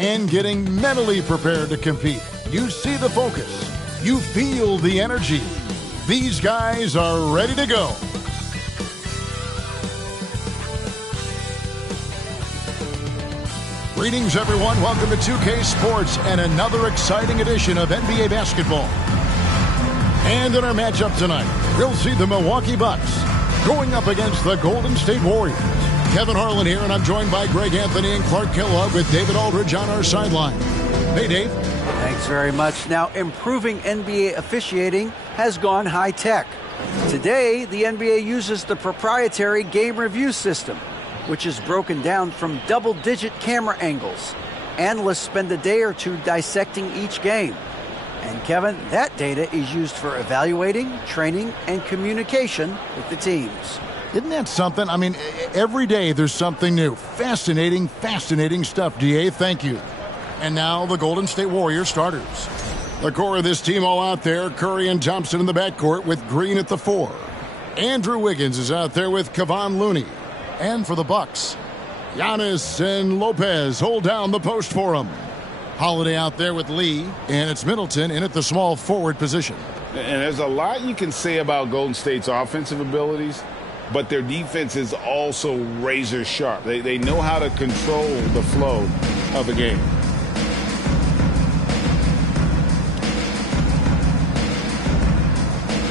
and getting mentally prepared to compete. You see the focus. You feel the energy. These guys are ready to go. Greetings, everyone. Welcome to 2K Sports and another exciting edition of NBA basketball. And in our matchup tonight, we'll see the Milwaukee Bucks going up against the Golden State Warriors. Kevin Harlan here, and I'm joined by Greg Anthony and Clark Kellogg with David Aldridge on our sideline. Hey, Dave. Thanks very much. Now, improving NBA officiating has gone high-tech. Today, the NBA uses the proprietary game review system, which is broken down from double-digit camera angles. Analysts spend a day or two dissecting each game. And, Kevin, that data is used for evaluating, training, and communication with the teams. Isn't that something? I mean, every day there's something new. Fascinating stuff, DA. Thank you. And now the Golden State Warriors starters. The core of this team all out there. Curry and Thompson in the backcourt with Green at the 4. Andrew Wiggins is out there with Kevon Looney. And for the Bucks, Giannis and Lopez hold down the post for him. Holiday out there with Lee, and it's Middleton in at the small forward position. And there's a lot you can say about Golden State's offensive abilities, but their defense is also razor sharp. They know how to control the flow of the game.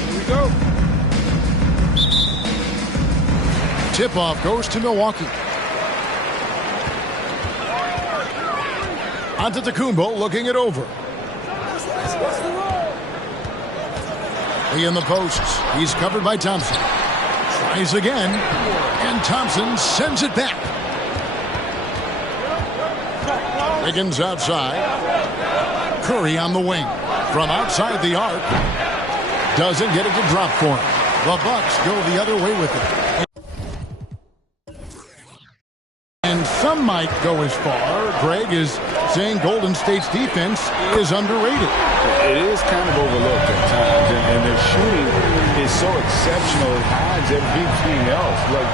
Here we go. Tip-off goes to Milwaukee. Antetokounmpo looking it over. Lee in the posts. He's covered by Thompson. Tries again, and Thompson sends it back. Wiggins outside. Curry on the wing. From outside the arc. Doesn't get it to drop for him. The Bucks go the other way with it. And some might go as far, Greg, is saying Golden State's defense is underrated. It is kind of overlooked at times, and their shooting is so exceptional it hides everything else. Like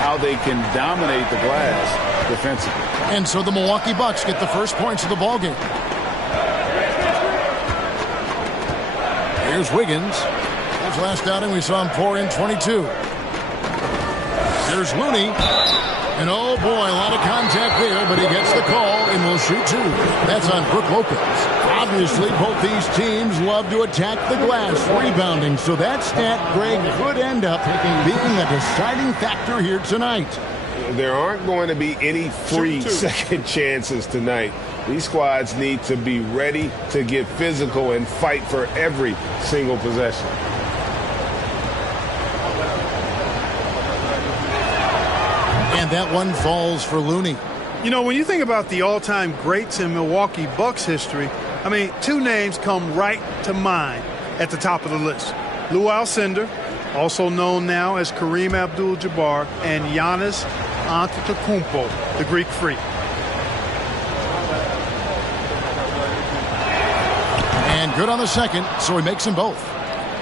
how they can dominate the glass defensively. And so the Milwaukee Bucks get the first points of the ballgame. Here's Wiggins. His last outing we saw him pour in 22. Here's Looney. And oh boy, a lot of contact there, but he gets the call and will shoot 2. That's on Brook Lopez. Obviously, both these teams love to attack the glass, rebounding. So that stat, Greg, could end up being a deciding factor here tonight. There aren't going to be any free second chances tonight. These squads need to be ready to get physical and fight for every single possession. And that one falls for Looney. You know, when you think about the all-time greats in Milwaukee Bucks history, I mean, 2 names come right to mind at the top of the list. Lou Alcindor, also known now as Kareem Abdul-Jabbar, and Giannis Antetokounmpo, the Greek Freak. And good on the second, so he makes them both.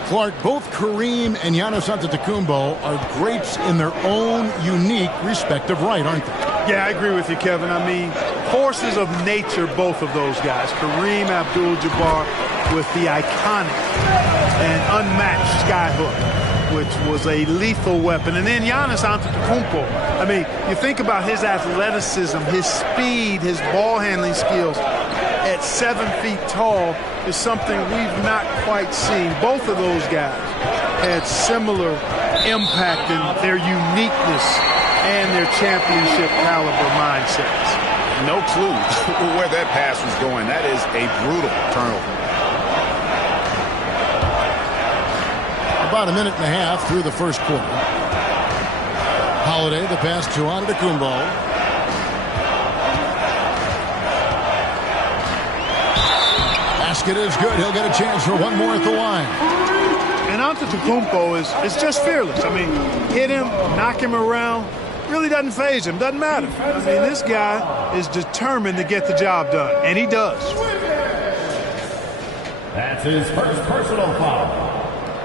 Clark, both Kareem and Giannis Antetokounmpo are greats in their own unique respective right, aren't they? Yeah, I agree with you, Kevin. I mean, forces of nature, both of those guys. Kareem Abdul-Jabbar with the iconic and unmatched skyhook, which was a lethal weapon. And then Giannis Antetokounmpo. I mean, you think about his athleticism, his speed, his ball handling skills at 7 feet tall is something we've not quite seen. Both of those guys had similar impact in their uniqueness and their championship caliber mindsets. No clue where that pass was going. That is a brutal turnover. About a minute and a half through the first quarter. Holiday, the pass to Antetokounmpo. Basket is good. He'll get a chance for one more at the line. And Antetokounmpo is just fearless. I mean, hit him, knock him around, really doesn't faze him, doesn't matter. I mean, this guy is determined to get the job done, and he does. That's his first personal foul.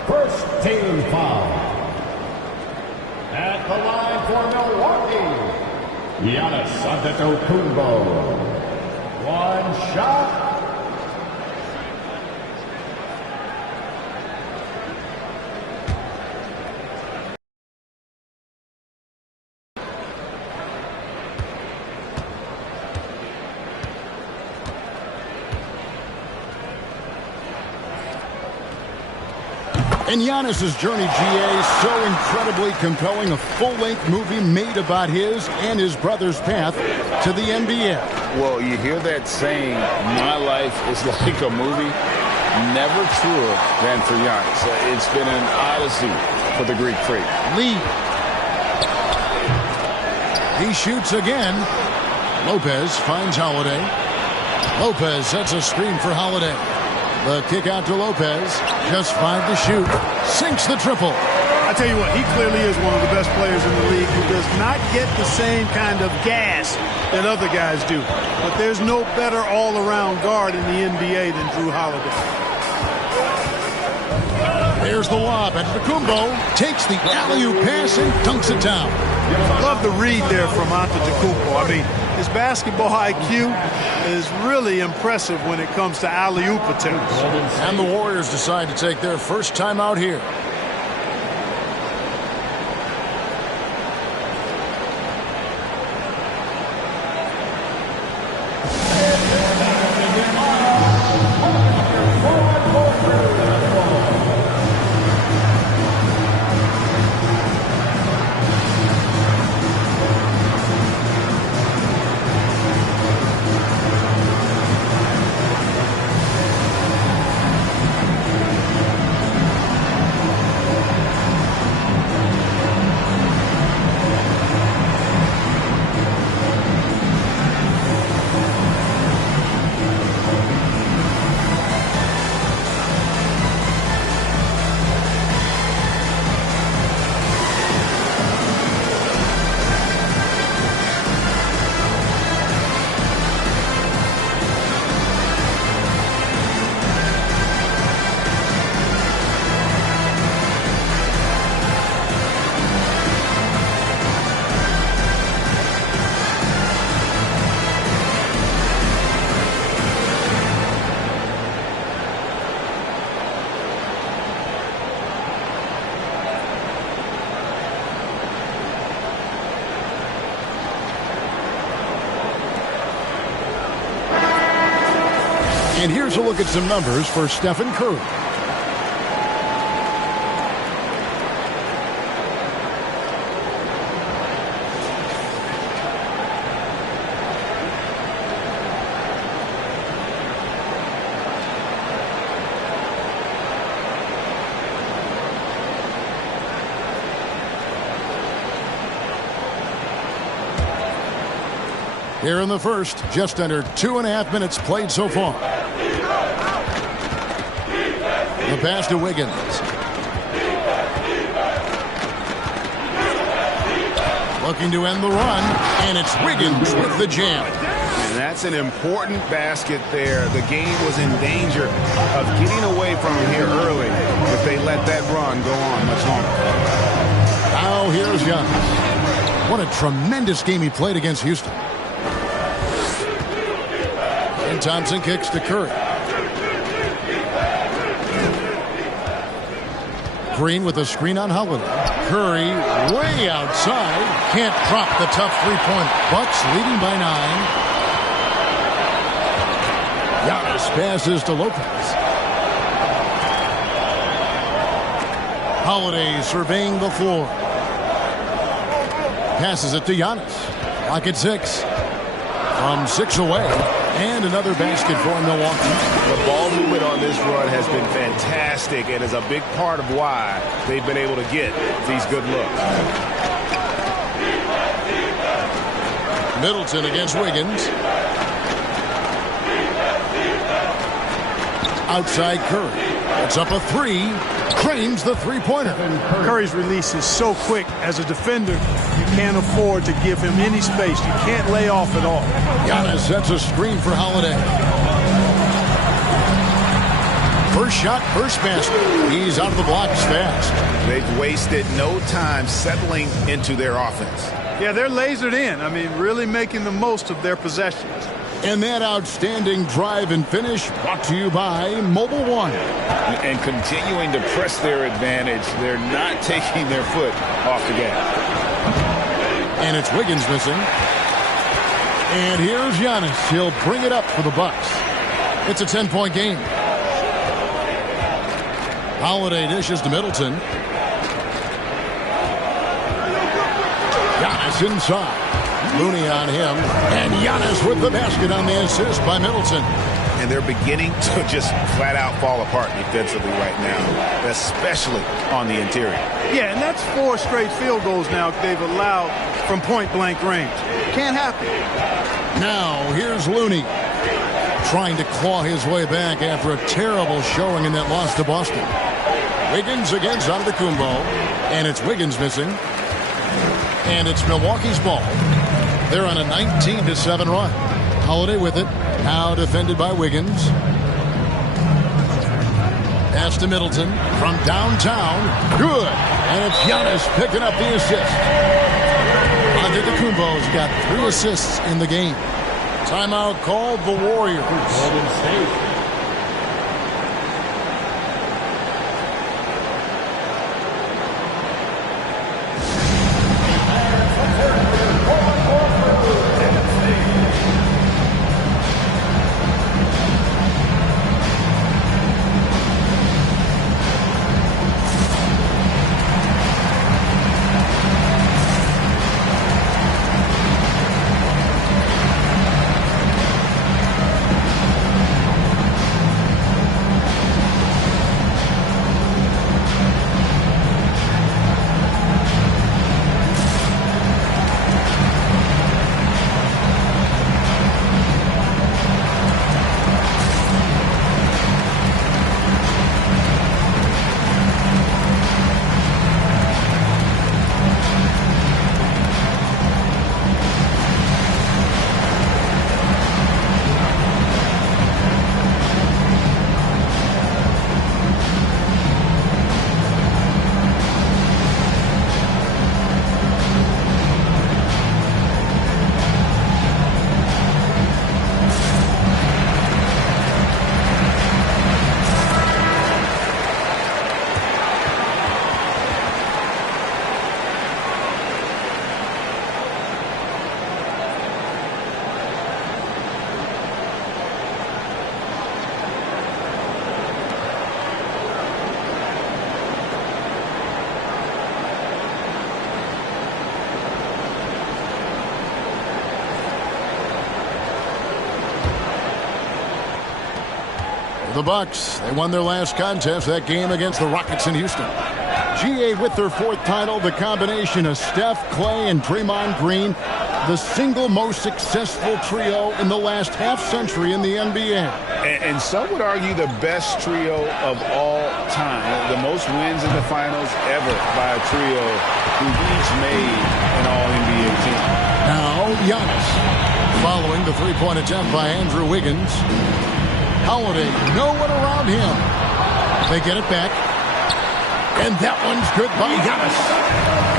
First team foul. At the line for Milwaukee, Giannis Antetokounmpo. One shot. And Giannis's journey, GA, so incredibly compelling. A full-length movie made about his and his brother's path to the NBA. Well, you hear that saying, my life is like a movie. Never truer than for Giannis. It's been an odyssey for the Greek freak. Lee. He shoots again. Lopez finds Holiday. Lopez sets a screen for Holiday. The kick out to Lopez. Just 5 to shoot. Sinks the triple. I tell you what, he clearly is one of the best players in the league who does not get the same kind of gas that other guys do. But there's no better all-around guard in the NBA than Jrue Holiday. There's the lob. And Antetokounmpo takes the alley-oop pass and dunks it down. Love the read there from Antetokounmpo. I mean, his basketball IQ is really impressive when it comes to alley-oop attempts. And the Warriors decide to take their first time out here. And here's a look at some numbers for Stephen Curry. Here in the first, just under 2.5 minutes played so far. The pass to Wiggins. Looking to end the run, and it's Wiggins with the jam. And that's an important basket there. The game was in danger of getting away from him here early if they let that run go on much longer. Now here's Giannis. What a tremendous game he played against Houston. And Thompson kicks to Curry. Green with a screen on Holiday. Curry way outside. Can't drop the tough three-point. Bucks leading by 9. Giannis passes to Lopez. Holiday surveying the floor. Passes it to Giannis. Clock at 6. From 6 away. And another basket for Milwaukee. The ball movement on this run has been fantastic and is a big part of why they've been able to get these good looks. Middleton against Wiggins. Outside Curry. It's up a 3. Cranes the three-pointer. Curry's release is so quick. As a defender, you can't afford to give him any space. You can't lay off at all. Giannis sets a screen for Holiday. First shot, first basket. He's out of the blocks fast. They've wasted no time settling into their offense. Yeah, they're lasered in. I mean, really making the most of their possessions. And that outstanding drive and finish brought to you by Mobile One. And continuing to press their advantage. They're not taking their foot off the gas. And it's Wiggins missing. And here's Giannis. He'll bring it up for the Bucks. It's a 10-point game. Holiday dishes to Middleton. Giannis inside. Looney on him. And Giannis with the basket on the assist by Middleton. And they're beginning to just flat out fall apart defensively right now, especially on the interior. Yeah, and that's 4 straight field goals now they've allowed from point-blank range. Can't happen. Now, here's Looney trying to claw his way back after a terrible showing in that loss to Boston. Wiggins against Antetokounmpo, and it's Wiggins missing. And it's Milwaukee's ball. They're on a 19-7 run. Holiday with it. Now defended by Wiggins. Pass to Middleton from downtown. Good. And it's Giannis picking up the assist. Antetokounmpo's got 3 assists in the game. Timeout called the Warriors. Golden State. The Bucks, they won their last contest, that game against the Rockets in Houston. GA with their 4th title, the combination of Steph, Clay, and Draymond Green, the single most successful trio in the last half-century in the NBA. And some would argue the best trio of all time. The most wins in the finals ever by a trio who each made an All-NBA team. Now, Giannis, following the 3-point attempt by Andrew Wiggins. Holiday, no one around him. They get it back. And that one's good by Giannis.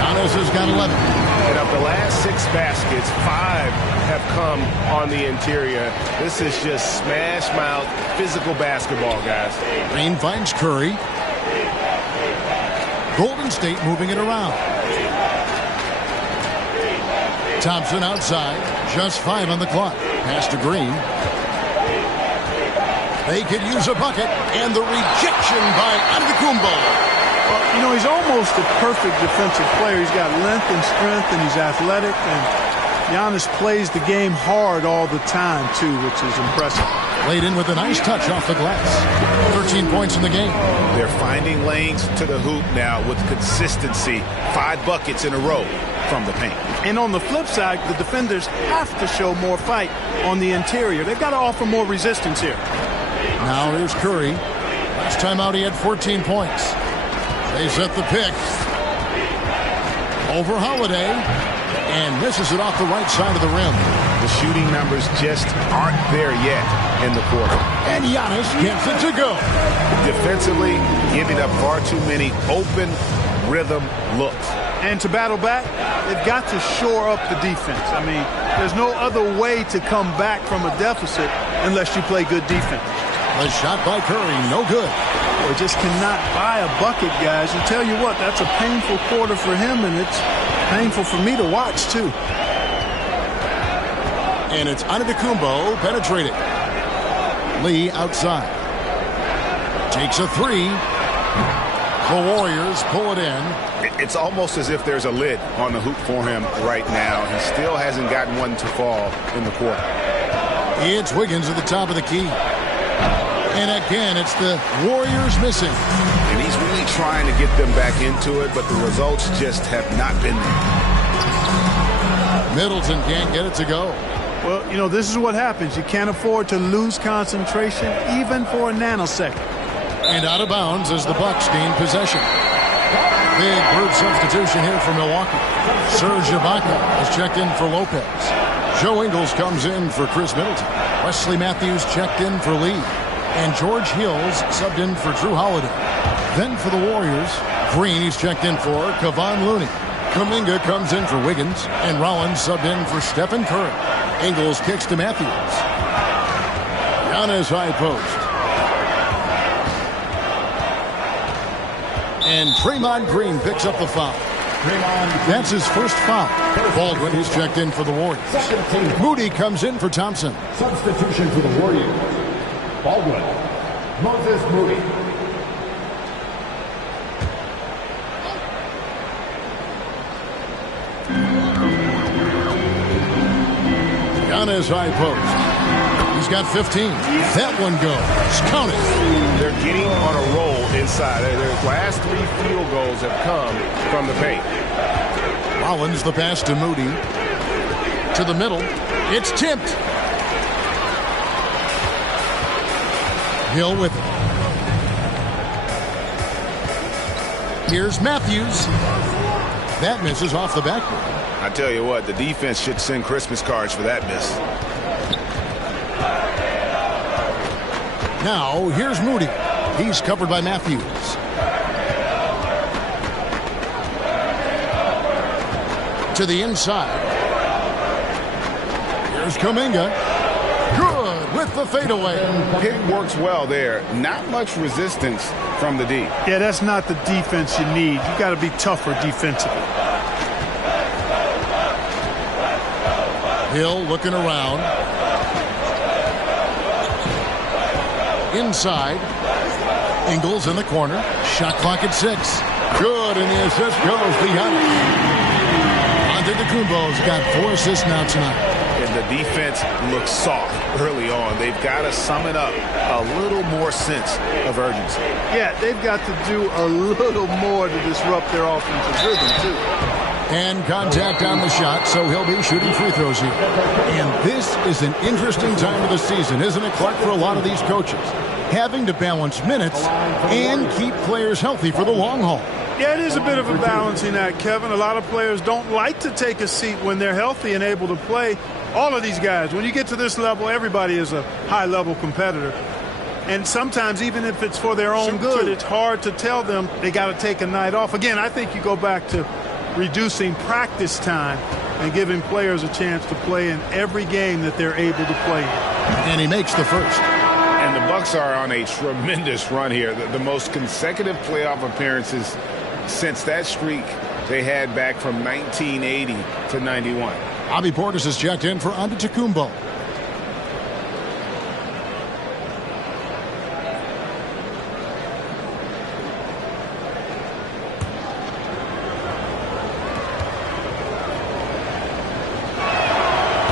Giannis has got 11. And of the last 6 baskets, 5 have come on the interior. This is just smash mouth, physical basketball, guys. Green finds Curry. Golden State moving it around. Thompson outside. Just 5 on the clock. Pass to Green. They could use a bucket, and the rejection by Antetokounmpo. Well, you know, he's almost a perfect defensive player. He's got length and strength, and he's athletic. And Giannis plays the game hard all the time, too, which is impressive. Laid in with a nice touch off the glass. 13 points in the game. They're finding lanes to the hoop now with consistency. 5 buckets in a row from the paint. And on the flip side, the defenders have to show more fight on the interior. They've got to offer more resistance here. Now here's Curry. Last time out he had 14 points. They set the pick. Over Holiday. And misses it off the right side of the rim. The shooting numbers just aren't there yet in the quarter. And Giannis gets it to go. Defensively, giving up far too many open rhythm looks. And to battle back, they've got to shore up the defense. I mean, there's no other way to come back from a deficit unless you play good defense. The shot by Curry, no good. They just cannot buy a bucket, guys. And tell you what, that's a painful quarter for him, and it's painful for me to watch, too. And it's Antetokounmpo penetrating. Lee outside. Takes a three. The Warriors pull it in. It's almost as if there's a lid on the hoop for him right now. He still hasn't gotten one to fall in the quarter. It's Wiggins at the top of the key. And again, it's the Warriors missing. And he's really trying to get them back into it, but the results just have not been there. Middleton can't get it to go. Well, you know, this is what happens. You can't afford to lose concentration even for a nanosecond. And out of bounds as the Bucks gain possession. Big group substitution here for Milwaukee. Serge Ibaka has checked in for Lopez. Joe Ingles comes in for Chris Middleton. Wesley Matthews checked in for Lee. And George Hills subbed in for Drew Holiday. Then for the Warriors, Green he's checked in for Kevon Looney. Kuminga comes in for Wiggins. And Rollins subbed in for Stephen Curry. Ingles kicks to Matthews. Giannis high post. And Draymond Green picks up the foul. That's his first foul. Baldwin, he's checked in for the Warriors. Moody comes in for Thompson. Substitution for the Warriors. Baldwin. Moses Moody. Giannis high post. He's got 15. That one goes. Count it. They're getting on a roll inside. Their last 3 field goals have come from the paint. Rollins the pass to Moody. To the middle. It's tipped. Hill with it. Here's Matthews. That misses off the backboard. I tell you what, the defense should send Christmas cards for that miss. Now, here's Moody. He's covered by Matthews. To the inside. Here's Kuminga. Good with the fadeaway. Pick works well there. Not much resistance from the D. Yeah, that's not the defense you need. You got to be tougher defensively. Hill looking around. Inside. Ingles in the corner. Shot clock at 6. Good, and the assist goes to Giannis. Antetokounmpo's got 4 assists now tonight. And the defense looks soft early on. They've got to sum it up. A little more sense of urgency. Yeah, they've got to do a little more to disrupt their offensive rhythm, too. And contact on the shot, so he'll be shooting free throws here. And this is an interesting time of the season, isn't it, Clark, for a lot of these coaches? Having to balance minutes and keep players healthy for the long haul. Yeah, it is a bit of a balancing act, Kevin. A lot of players don't like to take a seat when they're healthy and able to play. All of these guys, when you get to this level, everybody is a high-level competitor. And sometimes, even if it's for their own good, it's hard to tell them they got to take a night off. Again, I think you go back to reducing practice time and giving players a chance to play in every game that they're able to play in. And he makes the first. And the Bucks are on a tremendous run here. The most consecutive playoff appearances since that streak they had back from 1980 to 91. Bobby Portis has checked in for Antetokounmpo.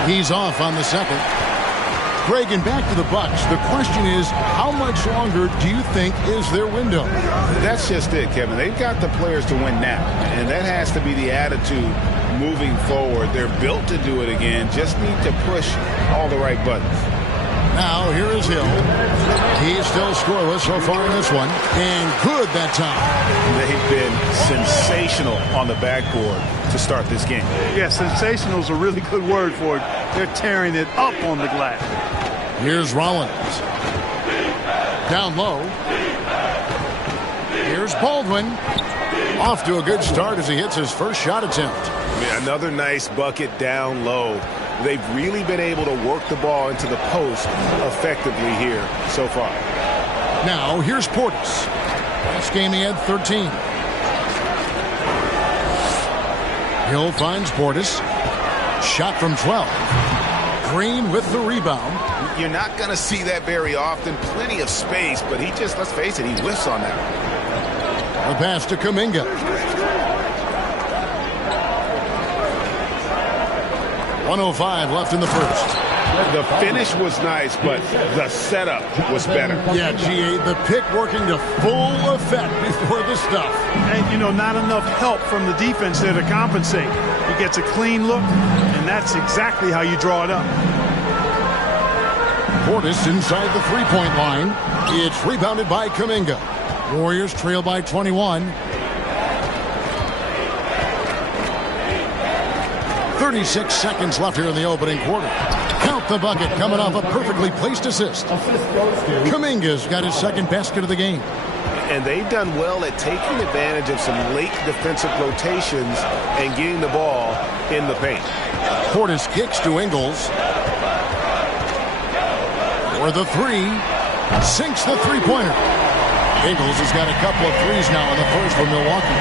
He's off on the second. Greg, and back to the Bucks. The question is, how much longer do you think is their window? That's just it, Kevin. They've got the players to win now, and that has to be the attitude moving forward. They're built to do it again. Just need to push all the right buttons. Now, here is Hill. He's still scoreless so far in this one. And good that time. They've been sensational on the backboard to start this game. Yeah, sensational is a really good word for it. They're tearing it up on the glass. Here's Rollins. Down low. Here's Baldwin. Off to a good start as he hits his first shot attempt. Another nice bucket down low. They've really been able to work the ball into the post effectively here so far. Now, here's Portis. Last game he had 13. Hill finds Portis. Shot from 12. Green with the rebound. You're not going to see that very often. Plenty of space, but he just, let's face it, he whiffs on that. The pass to Kuminga. 1:05 left in the first. The finish was nice, but the setup was better. Yeah, G.A., the pick working to full effect before the stuff. And, you know, not enough help from the defense there to compensate. He gets a clean look, and that's exactly how you draw it up. Portis inside the three-point line. It's rebounded by Kuminga. Warriors trail by 21. 36 seconds left here in the opening quarter. Count the bucket coming off a perfectly placed assist. Kuminga's got his second basket of the game. And they've done well at taking advantage of some late defensive rotations and getting the ball in the paint. Portis kicks to Ingles. For the three. Sinks the three-pointer. Ingles has got a couple of threes now in the first for Milwaukee.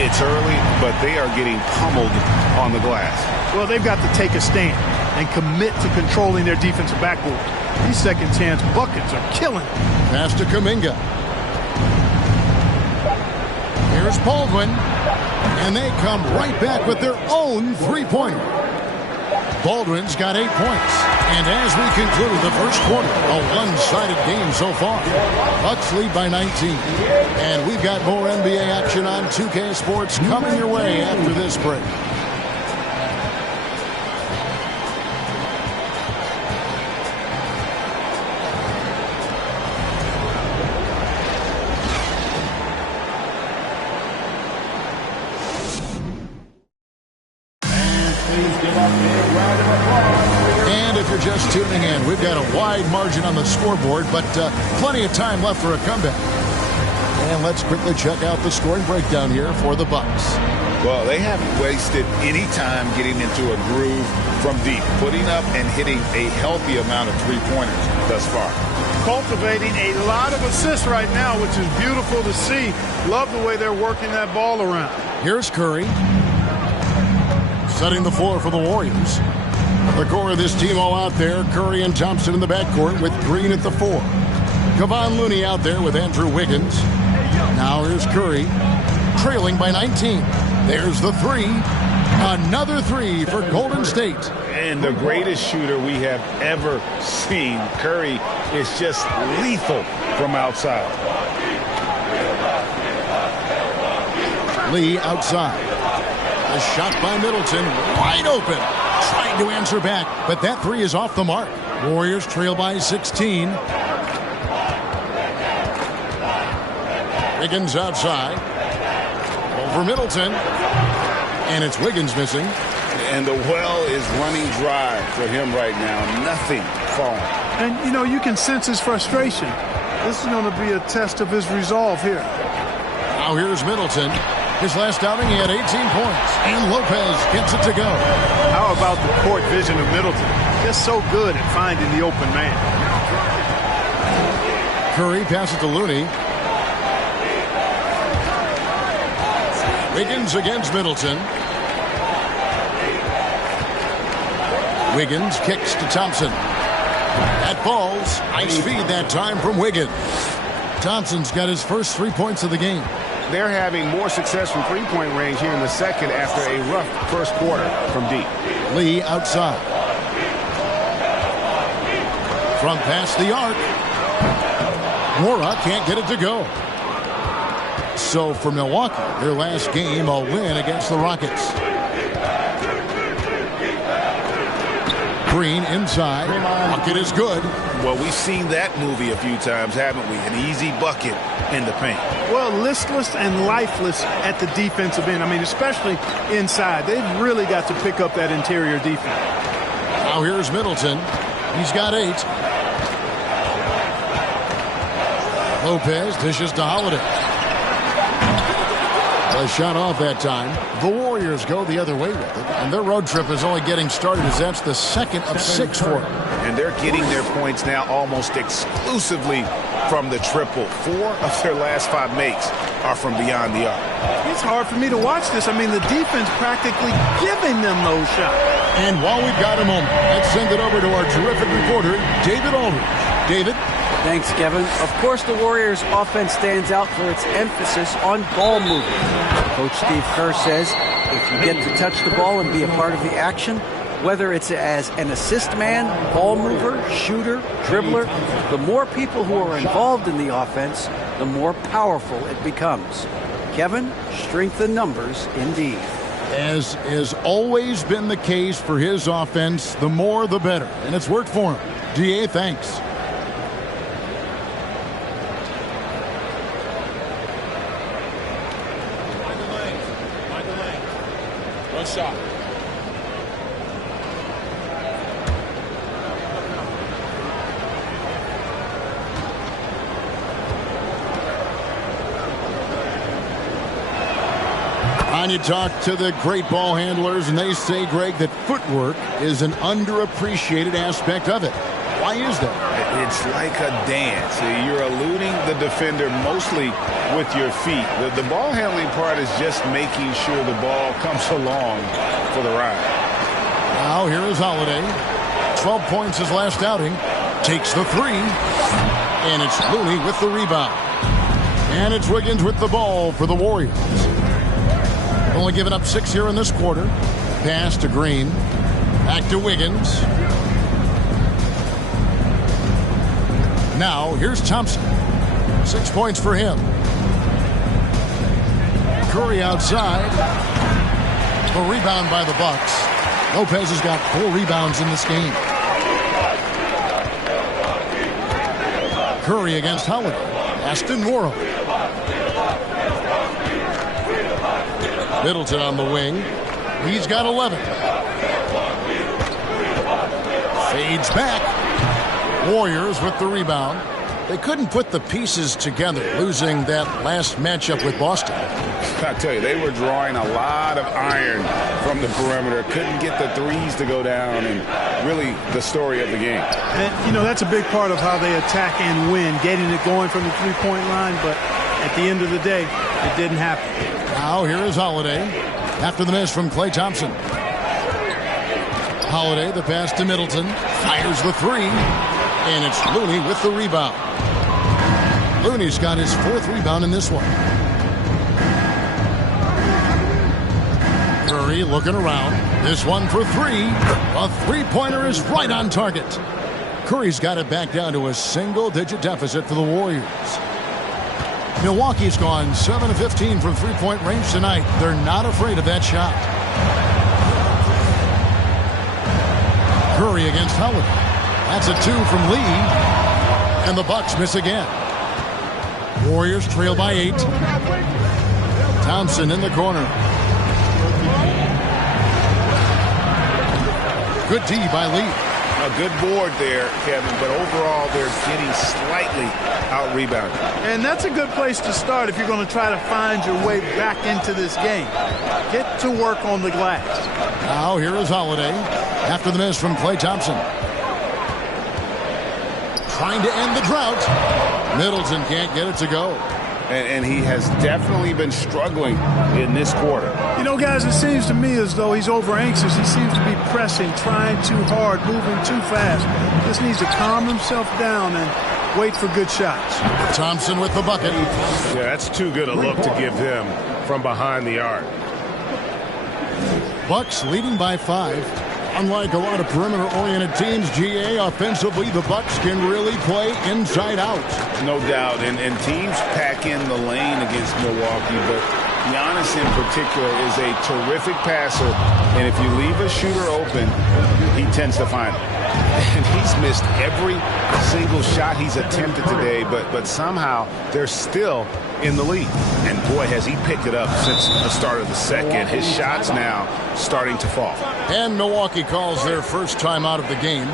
It's early, but they are getting pummeled on the glass. Well, they've got to take a stand and commit to controlling their defensive backboard. These second-chance buckets are killing. Pass to Kuminga. Here's Baldwin. And they come right back with their own three-pointer. Baldwin's got 8 points. And as we conclude the first quarter, a one-sided game so far. Bucks lead by 19. And we've got more NBA action on 2K Sports coming your way after this break. Just tuning in, we've got a wide margin on the scoreboard, but plenty of time left for a comeback. And let's quickly check out the scoring breakdown here for the Bucks. Well, they haven't wasted any time getting into a groove from deep, putting up and hitting a healthy amount of three-pointers thus far. Cultivating a lot of assists right now, which is beautiful to see. Love the way they're working that ball around. Here's Curry. Setting the floor for the Warriors. The core of this team all out there. Curry and Thompson in the backcourt with Green at the 4. Kevon Looney out there with Andrew Wiggins. Now here's Curry, trailing by 19. There's the 3. Another 3 for Golden State. And the greatest shooter we have ever seen. Curry is just lethal from outside. Lee outside. A shot by Middleton, wide open. Trying to answer back, but that 3 is off the mark. Warriors trail by 16. Wiggins outside. Over Middleton. And it's Wiggins missing. And the well is running dry for him right now. Nothing falling. And, you know, you can sense his frustration. This is going to be a test of his resolve here. Now here's Middleton. His last outing, he had 18 points. And Lopez gets it to go. How about the court vision of Middleton? Just so good at finding the open man. Curry passes to Looney. Wiggins against Middleton. Wiggins kicks to Thompson. That falls. Nice feed that time from Wiggins. Thompson's got his first 3 points of the game. They're having more success from three-point range here in the second after a rough first quarter from deep. Lee outside. From past the arc. Mora can't get it to go. So for Milwaukee, their last game, a win against the Rockets. Green inside. Bucket is good. Well, we've seen that movie a few times, haven't we? An easy bucket in the paint. Well, listless and lifeless at the defensive end. I mean, especially inside. They've really got to pick up that interior defense. Now here's Middleton. He's got 8. Lopez dishes to Holiday. A shot off that time. The Warriors go the other way with it, and their road trip is only getting started as that's the second of 6 for them. And they're getting their points now almost exclusively from the triple. 4 of their last 5 makes are from beyond the arc. It's hard for me to watch this. I mean, the defense practically giving them those shots. And while we've got a moment, let's send it over to our terrific reporter, David Aldridge. David? Thanks, Kevin. Of course, the Warriors' offense stands out for its emphasis on ball movement. Coach Steve Kerr says if you get to touch the ball and be a part of the action, whether it's as an assist man, ball mover, shooter, dribbler, the more people who are involved in the offense, the more powerful it becomes. Kevin, strength in numbers indeed. As has always been the case for his offense, the more the better. And it's worked for him. DA, thanks. One shot. And you talk to the great ball handlers, and they say, Greg, that footwork is an underappreciated aspect of it. Why is that? It's like a dance. You're eluding the defender mostly with your feet. The ball handling part is just making sure the ball comes along for the ride. Now here is Holiday. 12 points his last outing. Takes the 3. And it's Looney with the rebound. And it's Wiggins with the ball for the Warriors. Only giving up 6 here in this quarter. Pass to Green. Back to Wiggins. Now here's Thompson. 6 points for him. Curry outside. A rebound by the Bucks. Lopez has got 4 rebounds in this game. Curry against Holiday. Aston Morrow. Middleton on the wing. He's got 11. Fades back. Warriors with the rebound. They couldn't put the pieces together, losing that last matchup with Boston. I tell you, they were drawing a lot of iron from the perimeter. Couldn't get the threes to go down, and really the story of the game. And, you know, that's a big part of how they attack and win, getting it going from the three-point line, but at the end of the day, it didn't happen. Now here is Holiday after the miss from Klay Thompson. Holiday, the pass to Middleton, fires the 3, and it's Looney with the rebound. Looney's got his 4th rebound in this one. Curry looking around. This one for 3. A 3-pointer is right on target. Curry's got it back down to a single-digit deficit for the Warriors. Milwaukee's gone 7 of 15 from three-point range tonight. They're not afraid of that shot. Curry against Howard. That's a 2 from Lee. And the Bucks miss again. Warriors trail by 8. Thompson in the corner. Good D by Lee. A good board there, Kevin, but overall they're getting slightly out-rebounded. And that's a good place to start if you're going to try to find your way back into this game. Get to work on the glass. Now here is Holiday after the miss from Klay Thompson. Trying to end the drought. Middleton can't get it to go. And he has definitely been struggling in this quarter. You know, guys, it seems to me as though he's over-anxious. He seems to be pressing, trying too hard, moving too fast. Just needs to calm himself down and wait for good shots. Thompson with the bucket. Yeah, that's too good a look to give him from behind the arc. Bucks leading by 5. Unlike a lot of perimeter-oriented teams, GA, offensively, the Bucks can really play inside out. No doubt, and teams pack in the lane against Milwaukee, but Giannis in particular is a terrific passer, and if you leave a shooter open, he tends to find it. And he's missed every single shot he's attempted today, but somehow they're still in the lead. And boy, has he picked it up since the start of the second. His shots now starting to fall. And Milwaukee calls their first time out of the game.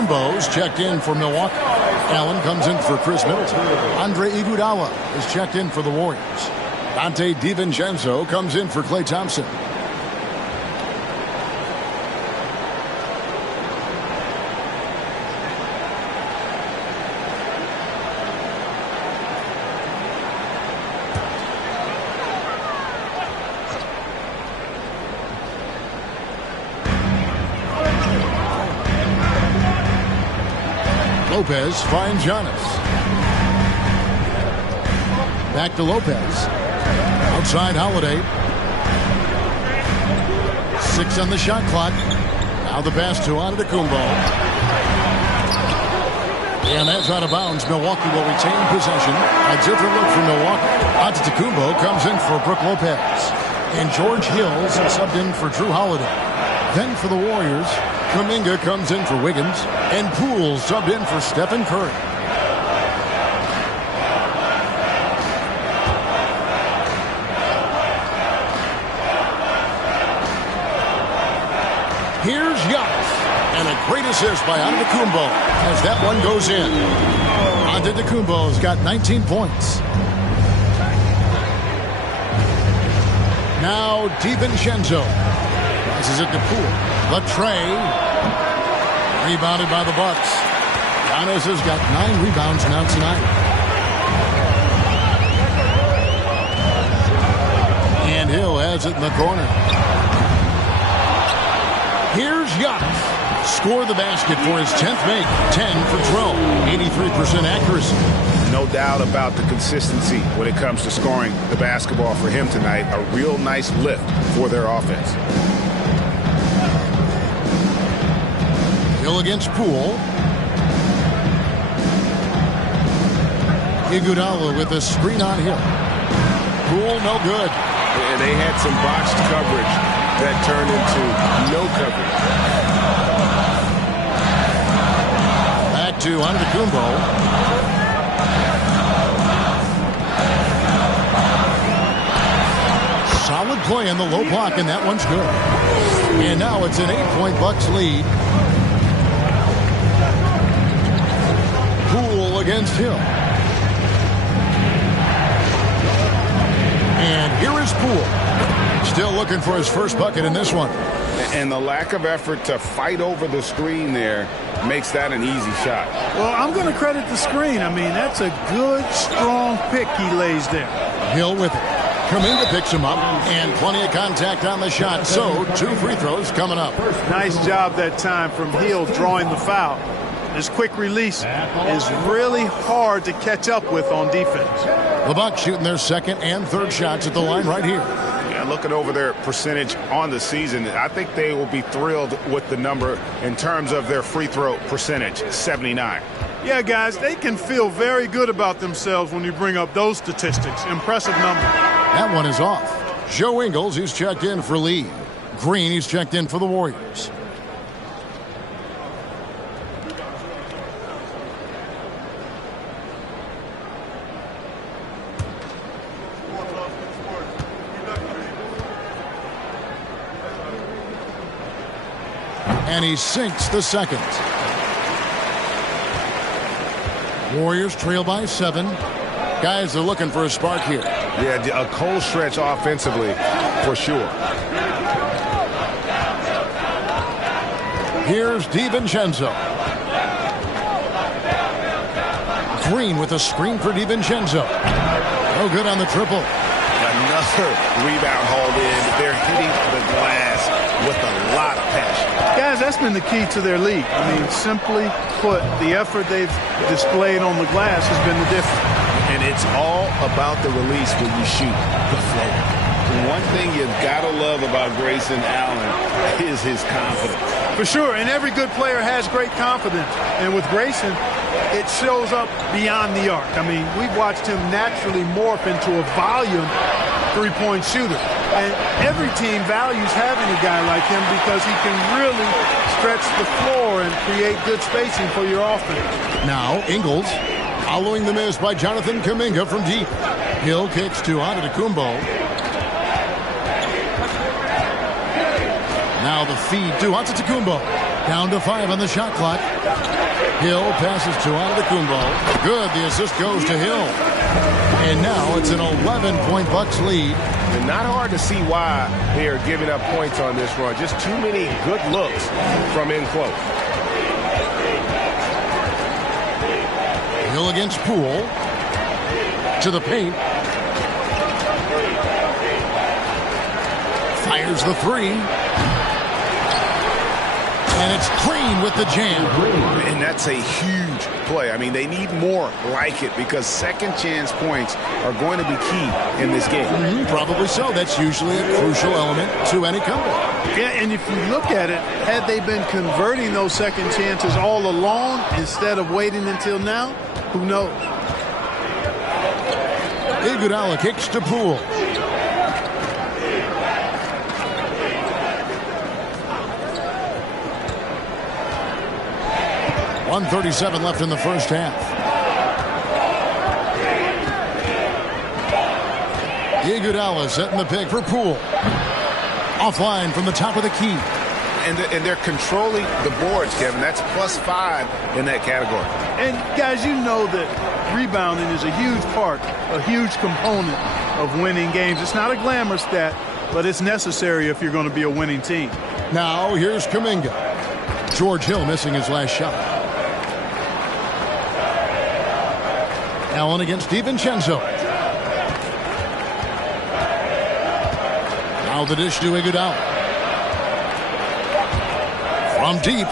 Antetokounmpo's checked in for Milwaukee. Allen comes in for Chris Middleton. Andre Iguodala is checked in for the Warriors. Dante DiVincenzo comes in for Klay Thompson. Lopez finds Giannis. Back to Lopez. Outside Holiday. 6 on the shot clock. Now the pass to Antetokounmpo. And that's out of bounds. Milwaukee will retain possession. A different look for Milwaukee. Antetokounmpo comes in for Brook Lopez. And George Hills subbed in for Drew Holiday. Then for the Warriors, Kuminga comes in for Wiggins, and Poole subbed in for Stephen Curry. Here's Giannis, and a great assist by Antetokounmpo as that one goes in. Antetokounmpo's got 19 points. Now DiVincenzo. This is it to Poole. Latrey. Rebounded by the Bucks. Giannis has got 9 rebounds now tonight. And Hill has it in the corner. Here's Giannis. Score the basket for his 10th make. 10 for 12. 83% accuracy. No doubt about the consistency when it comes to scoring the basketball for him tonight. A real nice lift for their offense. Hill against Poole. Iguodala with a screen on Hill. Poole no good. And they had some botched coverage that turned into no coverage. Back to Antetokounmpo. Solid play in the low block, and that one's good. And now it's an 8-point Bucks lead. Poole against Hill. And here is Poole. Still looking for his first bucket in this one. And the lack of effort to fight over the screen there makes that an easy shot. Well, I'm going to credit the screen. I mean, that's a good, strong pick he lays there. Hill with it. Kuminga picks him up, and plenty of contact on the shot. So, 2 free throws coming up. Nice job that time from Hill drawing the foul. His quick release is really hard to catch up with on defense. The Bucks shooting their second and third shots at the line right here. Yeah, looking over their percentage on the season, I think they will be thrilled with the number in terms of their free throw percentage, 79. Yeah, guys, they can feel very good about themselves when you bring up those statistics. Impressive number. That one is off. Joe Ingles, he's checked in for Lee. Green, he's checked in for the Warriors. And he sinks the second. Warriors trail by 7. Guys are looking for a spark here. Yeah, a cold stretch offensively for sure. Here's DiVincenzo. Green with a screen for DiVincenzo. No good on the triple. Another rebound hauled in. They're hitting the glass with a lot of passion. Guys, that's been the key to their lead. I mean, simply put, the effort they've displayed on the glass has been the difference. And it's all about the release when you shoot the flow. One thing you've got to love about Grayson Allen is his confidence. For sure, and every good player has great confidence. And with Grayson, it shows up beyond the arc. I mean, we've watched him naturally morph into a volume three-point shooter. And every team values having a guy like him because he can really stretch the floor and create good spacing for your offense. Now, Ingles following the miss by Jonathan Kuminga from deep. Hill kicks to Antetokounmpo. Now the feed to Antetokounmpo. Down to 5 on the shot clock. Hill passes to Antetokounmpo. Good. The assist goes to Hill. And now it's an 11-point Bucks lead. And not hard to see why they are giving up points on this run. Just too many good looks from in close. Hill against Poole. To the paint. Fires the three. And it's Green with the jam. And that's a huge play. I mean, they need more like it because second chance points are going to be key in this game. Probably so. That's usually a crucial element to any comeback. Yeah, and if you look at it, had they been converting those second chances all along instead of waiting until now, who knows? Iguodala kicks to Poole. .137 left in the first half. Iguodala setting the pick for Poole. Offline from the top of the key. And they're controlling the boards, Kevin. That's +5 in that category. And, guys, you know that rebounding is a huge part, a huge component of winning games. It's not a glamour stat, but it's necessary if you're going to be a winning team. Now, here's Kuminga. George Hill missing his last shot. Allen against DiVincenzo. Now the dish to Iguodala. From deep.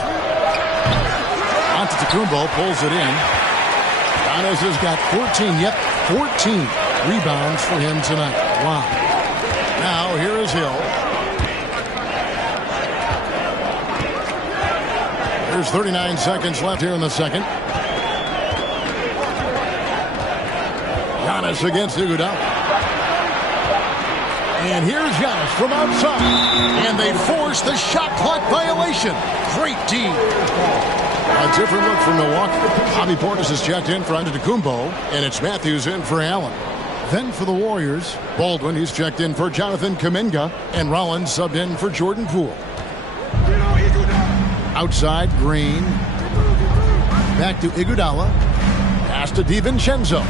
Antetokounmpo pulls it in. Giannis has got 14 rebounds for him tonight. Wow. Now here is Hill. There's 39 seconds left here in the second. Giannis against Iguodala. And here's Giannis from outside. And they force the shot clock violation. Great D. A different look from Milwaukee. Bobby Portis has checked in for Antetokounmpo, and it's Matthews in for Allen. Then for the Warriors, Baldwin, he's checked in for Jonathan Kuminga, and Rollins subbed in for Jordan Poole. Outside, Green. Back to Iguodala. Pass to DiVincenzo.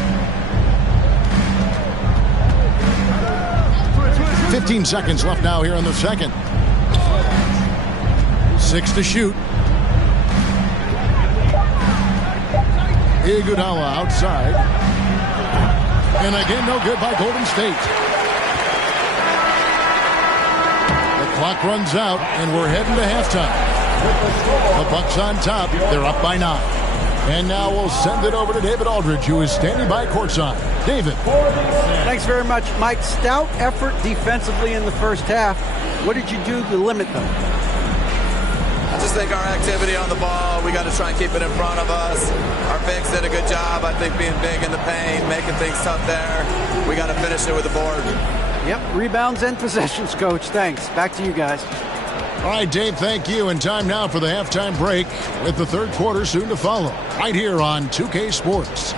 15 seconds left now here in the second. 6 to shoot. Iguodala outside. And again, no good by Golden State. The clock runs out, and we're heading to halftime. The Bucks on top. They're up by 9. And now we'll send it over to David Aldridge, who is standing by courtside. David. Thanks very much, Mike. Stout effort defensively in the first half. What did you do to limit them? I just think our activity on the ball, we got to try and keep it in front of us. Our bigs did a good job, I think, being big in the paint, making things tough there. We got to finish it with the board. Yep, rebounds and possessions, Coach. Thanks. Back to you guys. All right, Dave, thank you. And time now for the halftime break with the third quarter soon to follow. Right here on 2K Sports.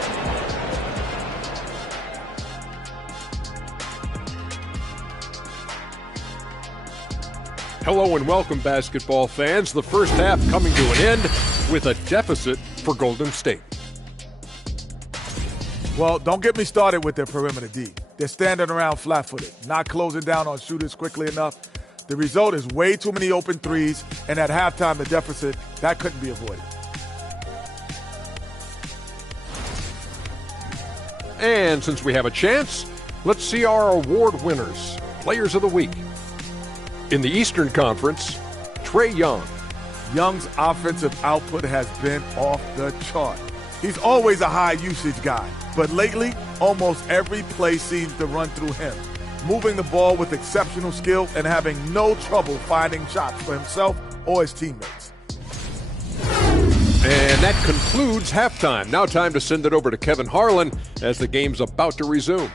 Hello and welcome, basketball fans. The first half coming to an end with a deficit for Golden State. Well, don't get me started with their perimeter D. They're standing around flat-footed, not closing down on shooters quickly enough. The result is way too many open threes, and at halftime, the deficit, that couldn't be avoided. And since we have a chance, let's see our award winners, Players of the Week. In the Eastern Conference, Trae Young. Young's offensive output has been off the chart. He's always a high-usage guy, but lately, almost every play seems to run through him, moving the ball with exceptional skill and having no trouble finding shots for himself or his teammates. And that concludes halftime. Now time to send it over to Kevin Harlan as the game's about to resume.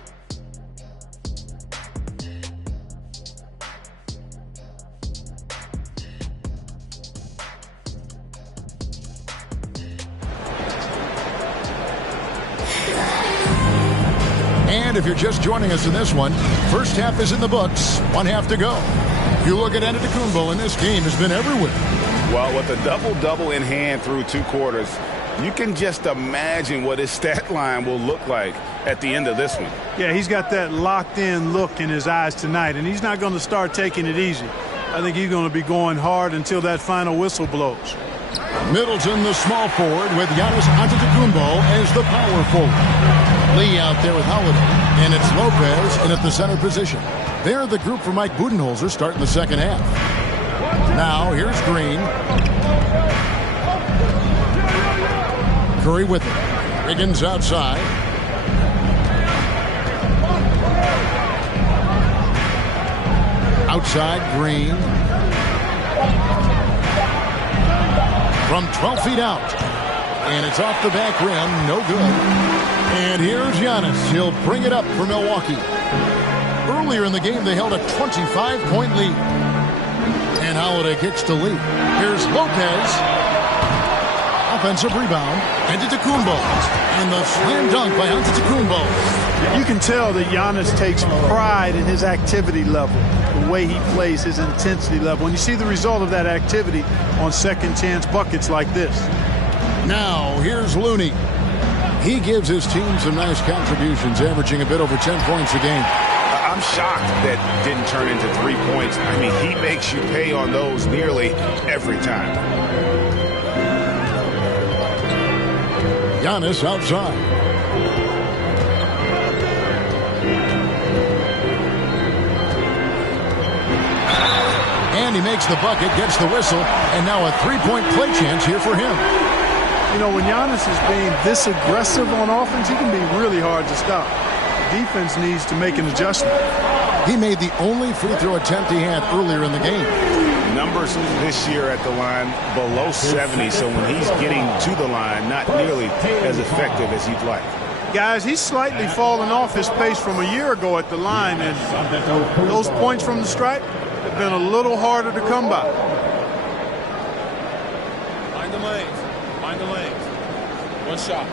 And if you're just joining us in this one, first half is in the books, one half to go. If you look at Antetokounmpo in this game, has been everywhere. Well, with a double-double in hand through 2 quarters, you can just imagine what his stat line will look like at the end of this one. Yeah, he's got that locked-in look in his eyes tonight, and he's not going to start taking it easy. I think he's going to be going hard until that final whistle blows. Middleton, the small forward, with Giannis Antetokounmpo as the power forward. Lee out there with Holiday, and it's Lopez in at the center position. They're the group for Mike Budenholzer starting the second half. Now, here's Green. Curry with it. Wiggins outside. Outside, Green. From 12 feet out. And it's off the back rim. No good. And here's Giannis. He'll bring it up for Milwaukee. Earlier in the game, they held a 25-point lead. And Holiday kicks to Lee. Here's Lopez. Offensive rebound. Antetokounmpo. And the slam dunk by Antetokounmpo. You can tell that Giannis takes pride in his activity level, the way he plays, his intensity level. And you see the result of that activity on second chance buckets like this. Now, here's Looney. He gives his team some nice contributions, averaging a bit over 10 points a game. I'm shocked that didn't turn into 3 points. I mean, he makes you pay on those nearly every time. Giannis outside. And he makes the bucket, gets the whistle, and now a three-point play chance here for him. You know, when Giannis is being this aggressive on offense, he can be really hard to stop. The defense needs to make an adjustment. He made the only free throw attempt he had earlier in the game. Numbers this year at the line below 70, so when he's getting to the line, not nearly as effective as you'd like. Guys, he's slightly fallen off his pace from a year ago at the line, and those points from the stripe have been a little harder to come by. Find the lanes. Find the lanes. One shot.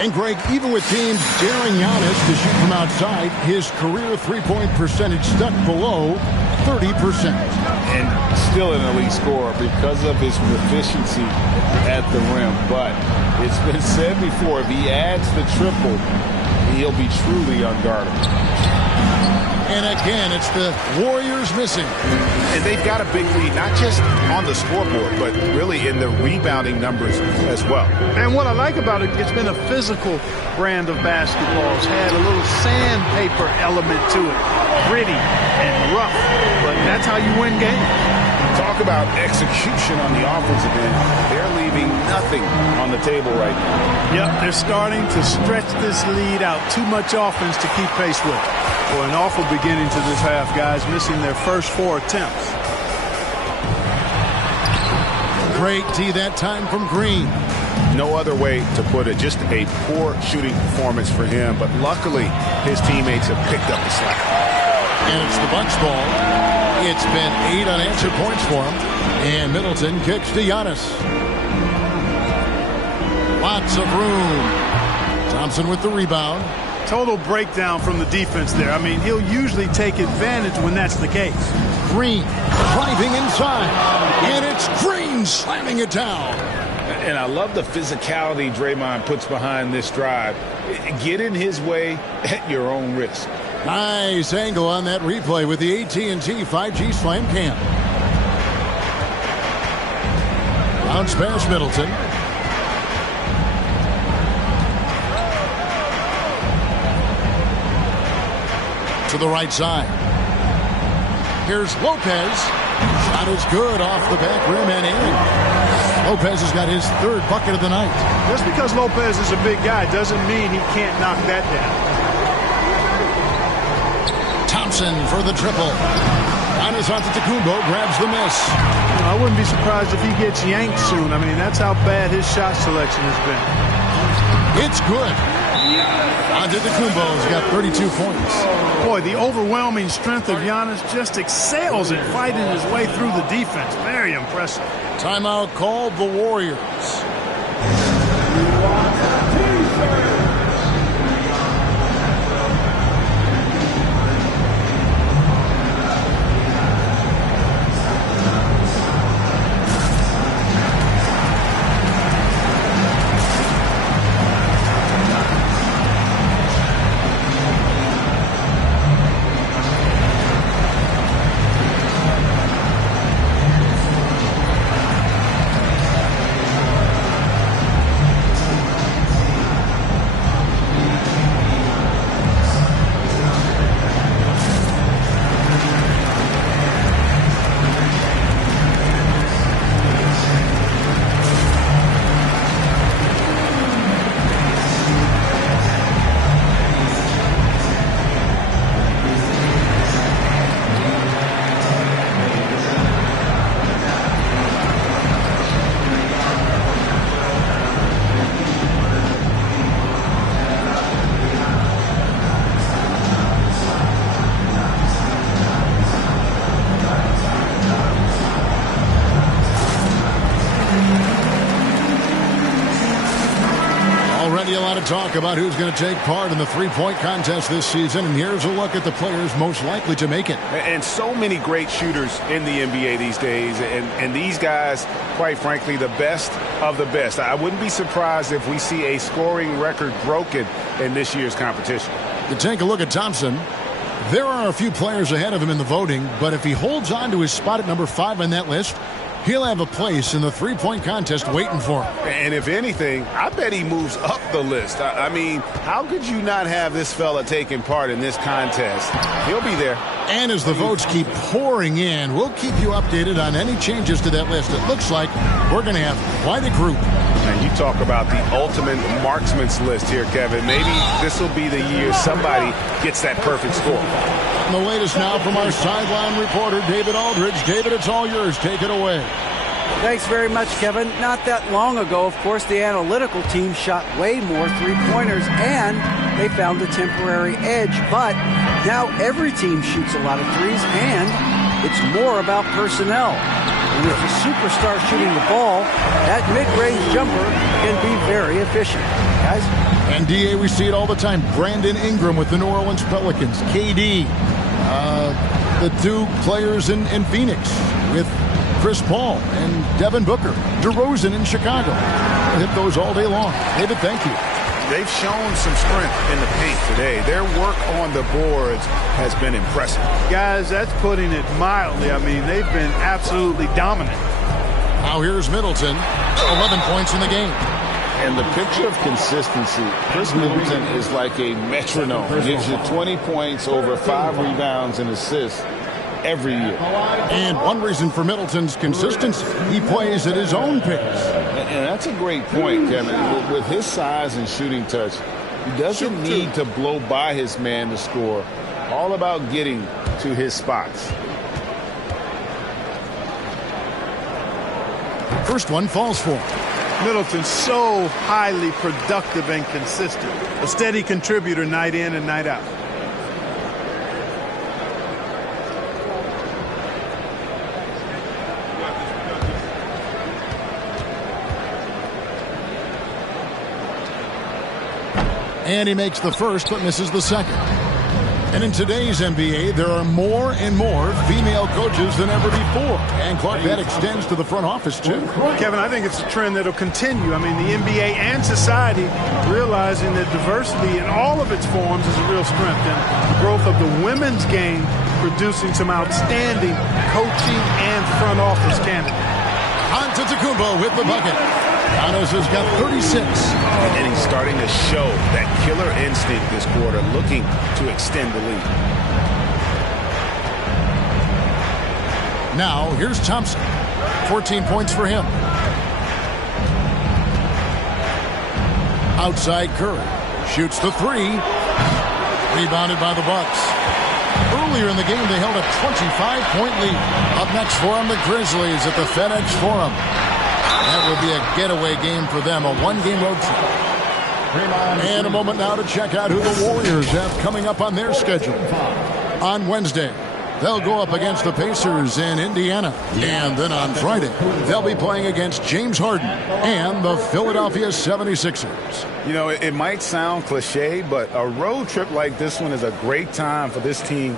And Greg, even with teams daring Giannis to shoot from outside, his career three-point percentage stuck below 30%. And still an elite scorer because of his proficiency at the rim. But it's been said before, if he adds the triple, he'll be truly unguardable. And again, it's the Warriors missing. And they've got a big lead, not just on the scoreboard, but really in the rebounding numbers as well. And what I like about it, it's been a physical brand of basketball. It's had a little sandpaper element to it. Gritty and rough, but that's how you win games. Talk about execution on the offensive end. They're leaving nothing on the table right now. Yep, they're starting to stretch this lead out. Too much offense to keep pace with. Well, an awful beginning to this half, guys, missing their first 4 attempts. Great D that time from Green. No other way to put it. Just a poor shooting performance for him, but luckily his teammates have picked up the slack. And it's the Bucks ball. It's been 8 unanswered points for him. And Middleton kicks to Giannis. Lots of room. Thompson with the rebound. Total breakdown from the defense there. I mean, he'll usually take advantage when that's the case. Green driving inside. And it's Green slamming it down. And I love the physicality Draymond puts behind this drive. Get in his way at your own risk. Nice angle on that replay with the AT&T 5G Slam Cam. Bounce pass Middleton. To the right side. Here's Lopez. Shot is good off the back rim and in. Lopez has got his 3rd bucket of the night. Just because Lopez is a big guy doesn't mean he can't knock that down. Thompson for the triple. Giannis Antetokounmpo grabs the miss. I wouldn't be surprised if he gets yanked soon. I mean, that's how bad his shot selection has been. It's good. Antetokounmpo's got 32 points. Boy, the overwhelming strength of Giannis just excels in fighting his way through the defense. Very impressive. Timeout called the Warriors. Talk about who's going to take part in the three-point contest this season, and here's a look at the players most likely to make it. And so many great shooters in the NBA these days, and these guys, quite frankly, the best of the best. I wouldn't be surprised if we see a scoring record broken in this year's competition. You take a look at Thompson. There are a few players ahead of him in the voting, but if he holds on to his spot at number 5 on that list, he'll have a place in the three-point contest waiting for him. And if anything, I bet he moves up the list. I mean, how could you not have this fella taking part in this contest? He'll be there. And as the votes keep pouring in, we'll keep you updated on any changes to that list. It looks like we're going to have quite a group. And you talk about the ultimate marksman's list here, Kevin. Maybe this will be the year somebody gets that perfect score. And the latest now from our sideline reporter, David Aldridge. David, it's all yours. Take it away. Thanks very much, Kevin. Not that long ago, of course, the analytical team shot way more three-pointers, and they found a temporary edge. But now every team shoots a lot of threes, and it's more about personnel. And with a superstar shooting the ball, that mid-range jumper can be very efficient. Guys? And, D.A., we see it all the time. Brandon Ingram with the New Orleans Pelicans. KD, the two players in Phoenix with Chris Paul and Devin Booker. DeRozan in Chicago. We'll hit those all day long. David, thank you. They've shown some strength in the paint today. Their work on the boards has been impressive. Guys, that's putting it mildly. I mean, they've been absolutely dominant. Now here's Middleton. 11 points in the game. And the picture of consistency, Chris Middleton is like a metronome. He gives you 20 points, over 5 rebounds and assists every year. And one reason for Middleton's consistency, he plays at his own pace. And that's a great point, Kevin. With his size and shooting touch, he doesn't need to blow by his man to score. All about getting to his spots. First one falls for him. Middleton so highly productive and consistent. A steady contributor night in and night out. And he makes the first but misses the second. And in today's NBA, there are more and more female coaches than ever before. And, Clark, that extends to the front office, too. Kevin, I think it's a trend that will continue. I mean, the NBA and society realizing that diversity in all of its forms is a real strength. And the growth of the women's game producing some outstanding coaching and front office candidates. Antetokounmpo with the bucket. Giannis has got 36. And he's starting to show that killer instinct this quarter, looking to extend the lead. Now, here's Thompson. 14 points for him. Outside Curry. Shoots the three. Rebounded by the Bucks. Earlier in the game, they held a 25-point lead. Up next for them, the Grizzlies at the FedEx Forum. That will be a getaway game for them, a one-game road trip. And a moment now to check out who the Warriors have coming up on their schedule. On Wednesday, they'll go up against the Pacers in Indiana. And then on Friday, they'll be playing against James Harden and the Philadelphia 76ers. You know, it might sound cliche, but a road trip like this one is a great time for this team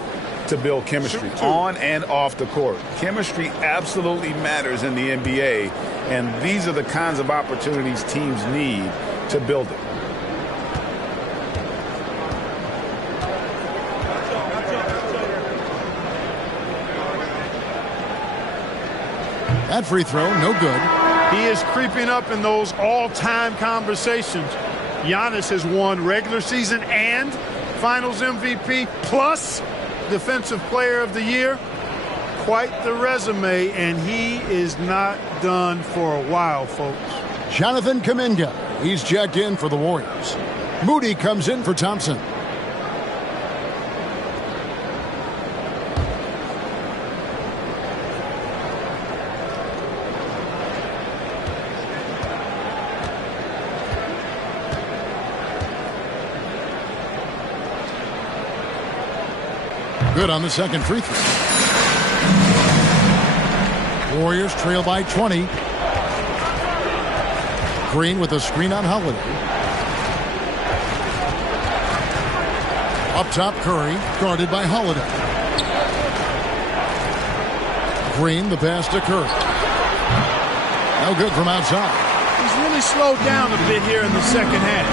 to build chemistry on and off the court. Chemistry absolutely matters in the NBA, and these are the kinds of opportunities teams need to build it. That free throw, no good. He is creeping up in those all-time conversations. Giannis has won regular season and Finals MVP plus Defensive Player of the Year. Quite the resume, and he is not done for a while, folks. Jonathan Kuminga, he's checked in for the Warriors. Moody comes in for Thompson. Good on the second free throw. Warriors trail by 20. Green with a screen on Holiday. Up top, Curry, guarded by Holiday. Green, the pass to Curry. No good from outside. He's really slowed down a bit here in the second half.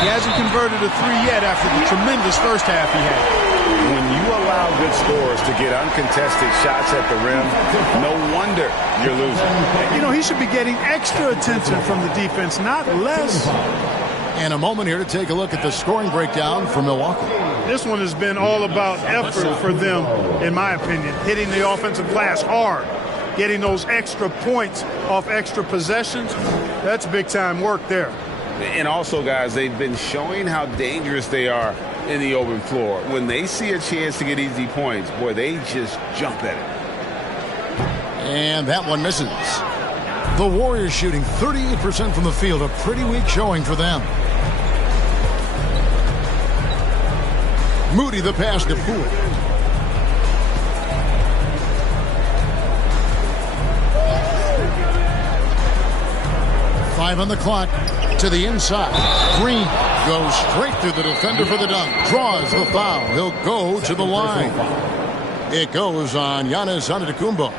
He hasn't converted a three yet after the tremendous first half he had. When you allow good scorers to get uncontested shots at the rim, no wonder you're losing. You know, he should be getting extra attention from the defense, not less. And a moment here to take a look at the scoring breakdown for Milwaukee. This one has been all about effort for them, in my opinion. Hitting the offensive glass hard, getting those extra points off extra possessions. That's big-time work there. And also, guys, they've been showing how dangerous they are in the open floor. When they see a chance to get easy points, boy, they just jump at it. And that one misses. The Warriors shooting 38% from the field, a pretty weak showing for them. Moody the pass to Poole. Five on the clock. To the inside. Green goes straight through the defender for the dunk. Draws the foul. He'll go to the line. It goes on Giannis Antetokounmpo.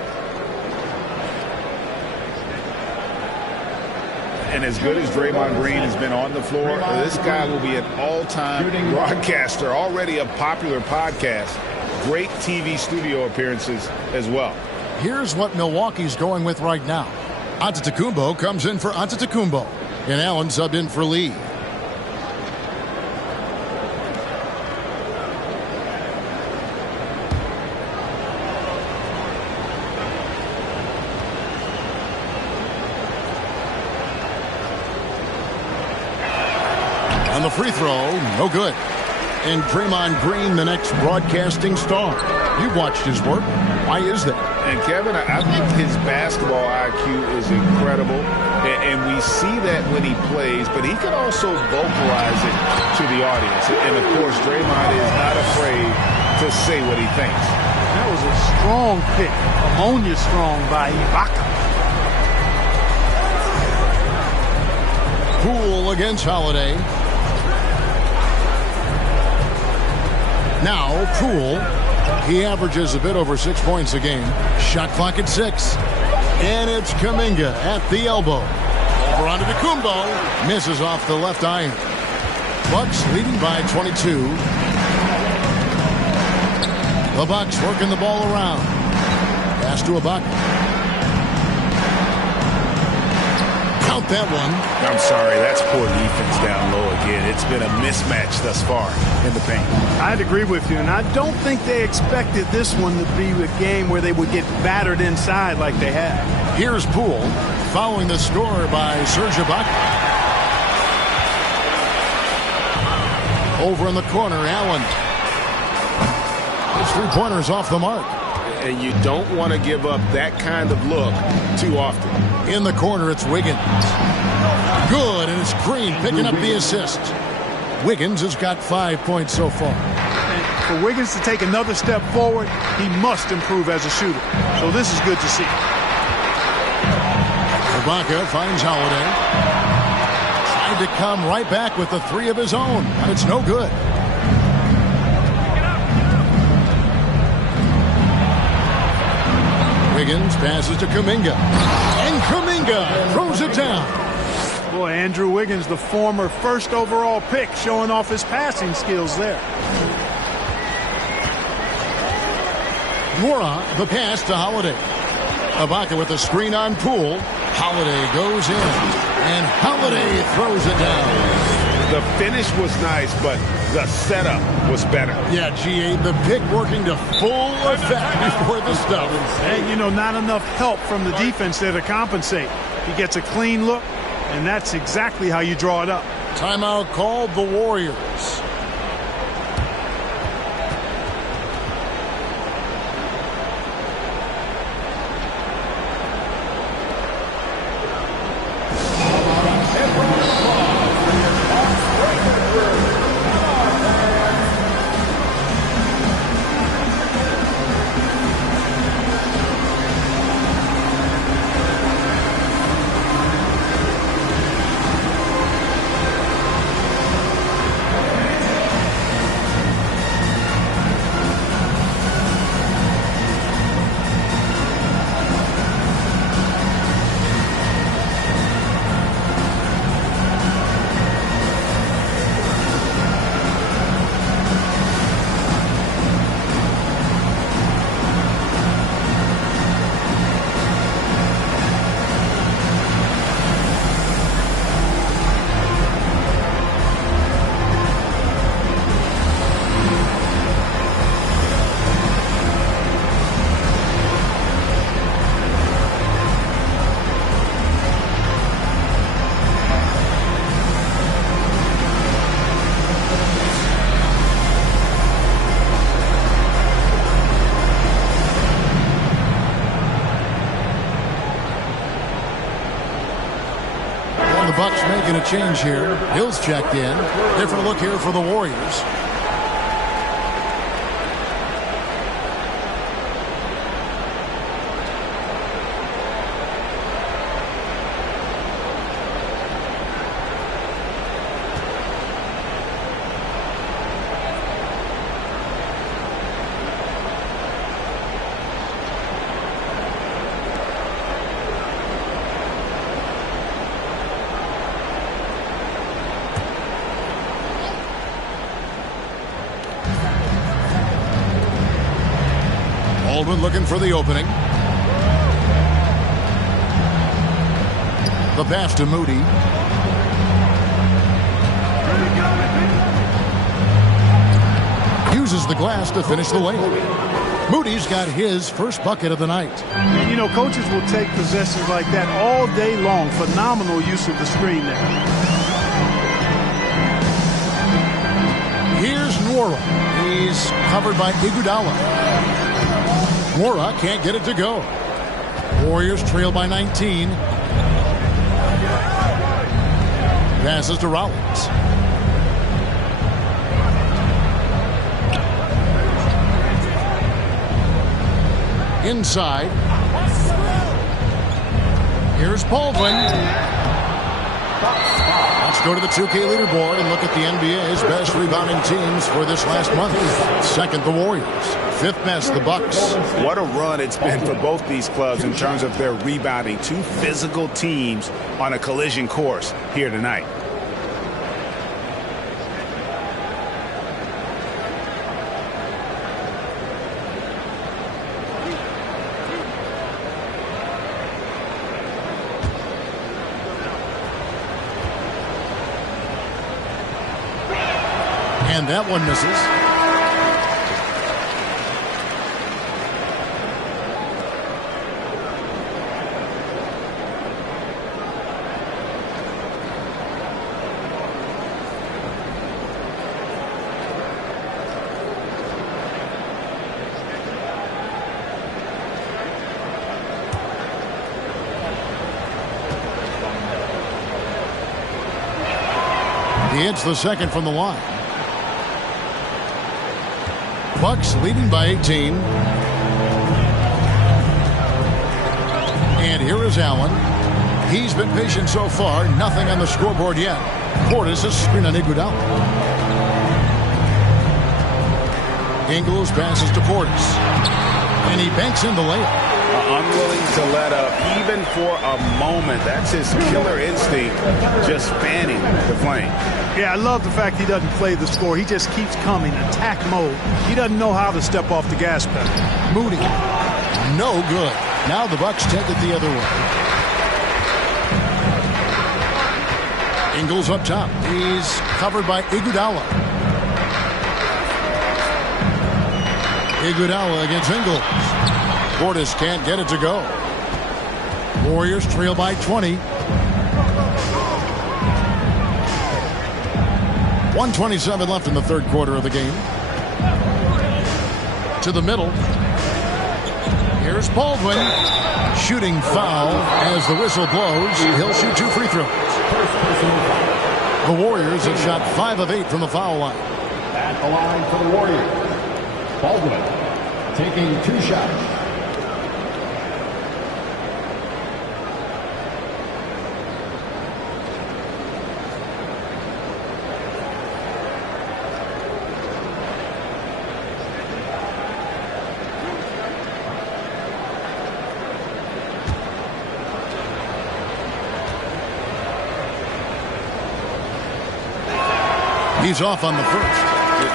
And as good as Draymond Green has been on the floor, this guy will be an all-time broadcaster, already a popular podcast. Great TV studio appearances as well. Here's what Milwaukee's going with right now. Antetokounmpo comes in for Antetokounmpo. And Allen subbed in for Lee. On the free throw, no good. And Draymond Green, the next broadcasting star. You've watched his work. Why is that? And Kevin, I think his basketball IQ is incredible. And we see that when he plays, but he can also vocalize it to the audience. And, of course, Draymond is not afraid to say what he thinks. That was a strong pick, ammonia strong by Ibaka. Poole against Holiday. Now, Poole, he averages a bit over 6 points a game. Shot clock at 6. And it's Kuminga at the elbow. Over onto Antetokounmpo. Misses off the left iron. Bucks leading by 22. The Bucks working the ball around. Pass to Ibaka. Count that one. I'm sorry, that's poor defense down low again. It's been a mismatch thus far in the paint. I'd agree with you, and I don't think they expected this one to be a game where they would get battered inside like they have. Here's Poole following the score by Serge Ibaka. Over in the corner, Allen. His three-pointer's off the mark. and you don't want to give up that kind of look too often. In the corner, it's Wiggins. Good, and it's Green picking up the assist. Wiggins has got 5 points so far. And for Wiggins to take another step forward, he must improve as a shooter. So this is good to see. Ibaka finds Holiday. Tried to come right back with the three of his own, but it's no good. Wiggins passes to Kuminga. And Kuminga throws it down. Boy, Andrew Wiggins, the former first overall pick, showing off his passing skills there. Nwora, the pass to Holiday. Ibaka with the screen on Poole. Holiday goes in. And Holiday throws it down. The finish was nice, but the setup was better. Yeah, GA, the pick working to full effect before the stuff. And, you know, not enough help from the defense there to compensate. He gets a clean look, and that's exactly how you draw it up. Timeout called the Warriors. The Bucks making a change here. Hill's checked in. Different look here for the Warriors. Baldwin looking for the opening. The pass to Moody. Uses the glass to finish the layup. Moody's got his first bucket of the night. And, you know, coaches will take possessions like that all day long. Phenomenal use of the screen there. Here's Nwora. He's covered by Iguodala. Nwora can't get it to go. Warriors trail by 19. Passes to Rollins. Inside. Here's Baldwin. Let's go to the 2K leaderboard and look at the NBA's best rebounding teams for this last month. Second, the Warriors. Fifth best, the Bucks. What a run it's been for both these clubs in terms of their rebounding. Two physical teams on a collision course here tonight. And that one misses. hits the second from the line. Bucks leading by 18. And here is Allen. He's been patient so far. Nothing on the scoreboard yet. Portis is screen on Iguodala. Ingles passes to Portis. And he banks in the layup. Unwilling to let up even for a moment. That's his killer instinct, just fanning the flame. Yeah, I love the fact he doesn't play the score. He just keeps coming, attack mode. He doesn't know how to step off the gas pedal. Moody, no good. Now the Bucks take it the other way. Ingles up top. He's covered by Iguodala. Iguodala against Ingles. Portis can't get it to go. Warriors trail by 20. 1:27 left in the third quarter of the game. To the middle. Here's Baldwin. Shooting foul as the whistle blows. He'll shoot 2 free throws. The Warriors have shot 5 of 8 from the foul line. At the line for the Warriors, Baldwin taking 2 shots. He's off on the first.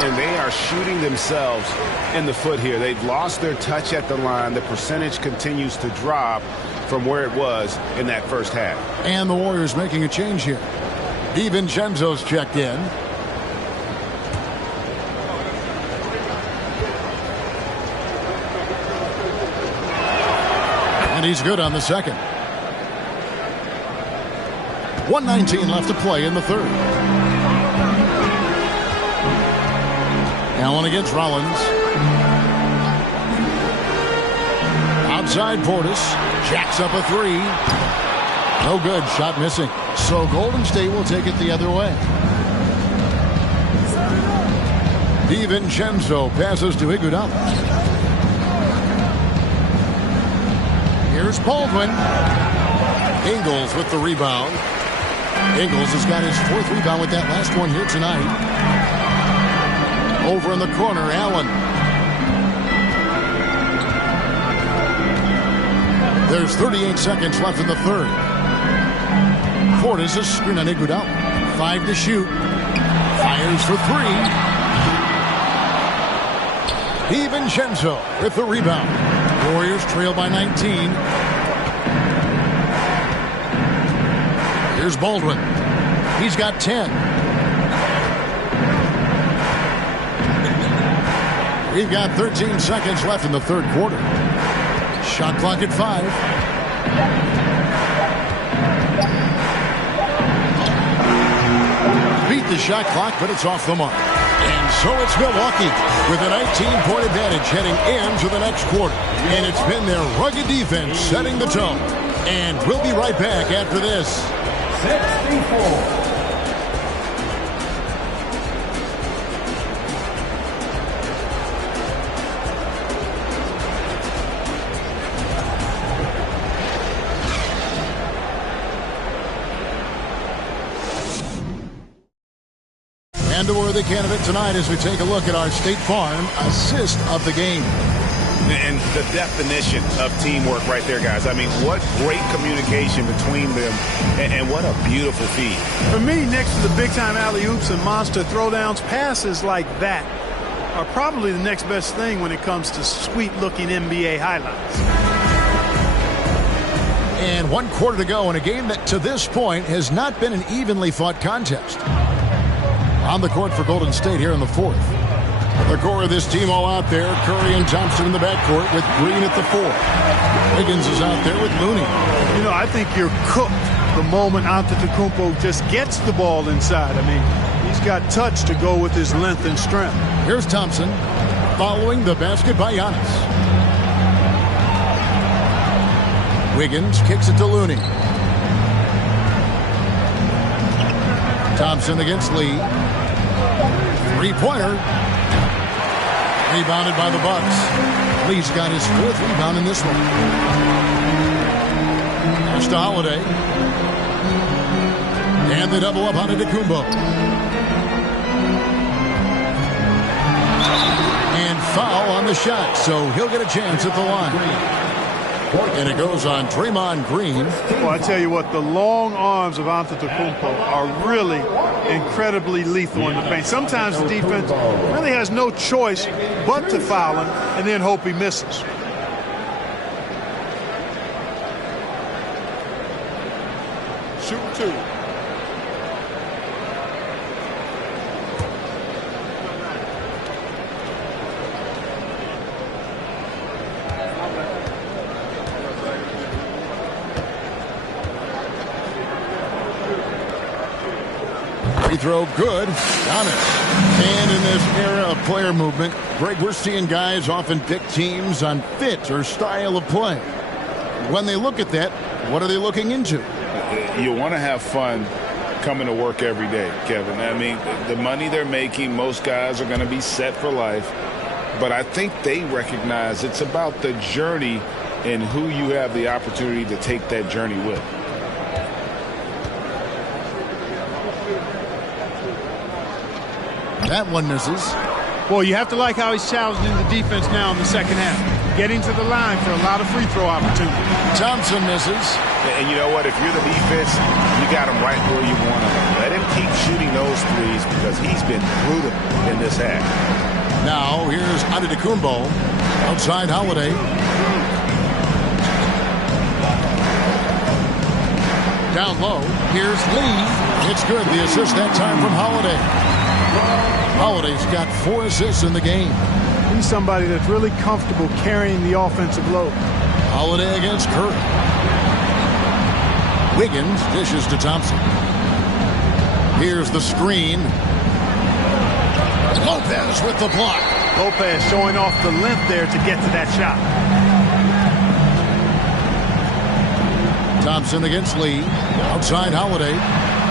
And they are shooting themselves in the foot here. They've lost their touch at the line. The percentage continues to drop from where it was in that first half. And the Warriors making a change here. DiVincenzo's checked in. And he's good on the second. 1:19 left to play in the third. Allen against Rollins. Outside Portis. Jacks up a 3. No good. Shot missing. So Golden State will take it the other way. DiVincenzo passes to Iguodala. Here's Baldwin. Ingles with the rebound. Ingles has got his 4th rebound with that last one here tonight. Over in the corner, Allen. There's 38 seconds left in the third. Portis is screen on Iguodala. 5 to shoot. Fires for 3. DiVincenzo with the rebound. Warriors trail by 19. Here's Baldwin. He's got 10. We've got 13 seconds left in the third quarter. Shot clock at 5. Beat the shot clock, but it's off the mark. And so it's Milwaukee with a 19-point advantage heading into the next quarter. And it's been their rugged defense setting the tone. And we'll be right back after this. 64. And a worthy candidate tonight as we take a look at our State Farm assist of the game. And the definition of teamwork right there, guys. I mean, what great communication between them, and what a beautiful feed. For me, next to the big-time alley-oops and monster throwdowns, passes like that are probably the next best thing when it comes to sweet-looking NBA highlights. And 1 quarter to go in a game that to this point has not been an evenly fought contest. On the court for Golden State here in the fourth. The core of this team all out there. Curry and Thompson in the backcourt with Green at the 4. Wiggins is out there with Looney. You know, I think you're cooked the moment Antetokounmpo just gets the ball inside. I mean, he's got touch to go with his length and strength. Here's Thompson following the basket by Giannis. Wiggins kicks it to Looney. Thompson against Lee. Three-pointer. Rebounded by the Bucks. Lee's got his 4th rebound in this one. Pass to Holiday. And they double up on Antetokounmpo. And foul on the shot, so he'll get a chance at the line. And it goes on Draymond Green. Well, I tell you what, the long arms of Antetokounmpo are really incredibly lethal in the paint. Sometimes the defense really has no choice but to foul him and then hope he misses. Shoot 2. Free throw good. Giannis. And in this era of player movement, Greg, we're seeing guys often pick teams on fit or style of play. When they look at that, what are they looking into? You want to have fun coming to work every day, Kevin. I mean, the money they're making, most guys are going to be set for life. But I think they recognize it's about the journey and who you have the opportunity to take that journey with. That one misses. Well, you have to like how he's challenging the defense now in the second half. Getting to the line for a lot of free throw opportunities. Thompson misses. And you know what? If you're the defense, you got him right where you want him. Let him keep shooting those threes because he's been brutal in this half. Now, here's Antetokounmpo. Outside Holiday. Down low. Here's Lee. It's good. The assist that time from Holiday. Holiday's got 4 assists in the game. He's somebody that's really comfortable carrying the offensive load. Holiday against Curry. Wiggins dishes to Thompson. Here's the screen. Lopez with the block. Lopez showing off the length there to get to that shot. Thompson against Lee. Outside Holiday.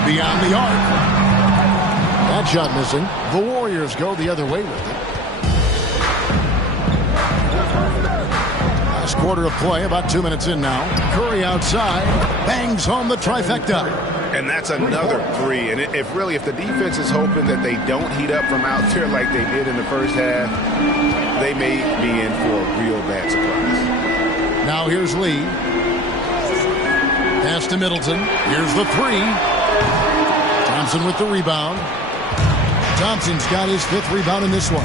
Beyond the arc. That shot missing. The Warriors go the other way with it. Last quarter of play, about 2 minutes in now. Curry outside, bangs home the trifecta. And that's another three. And if the defense is hoping that they don't heat up from out there like they did in the first half, they may be in for a real bad surprise. Now here's Lee. Pass to Middleton. Here's the three. Thompson with the rebound. Thompson's got his 5th rebound in this one.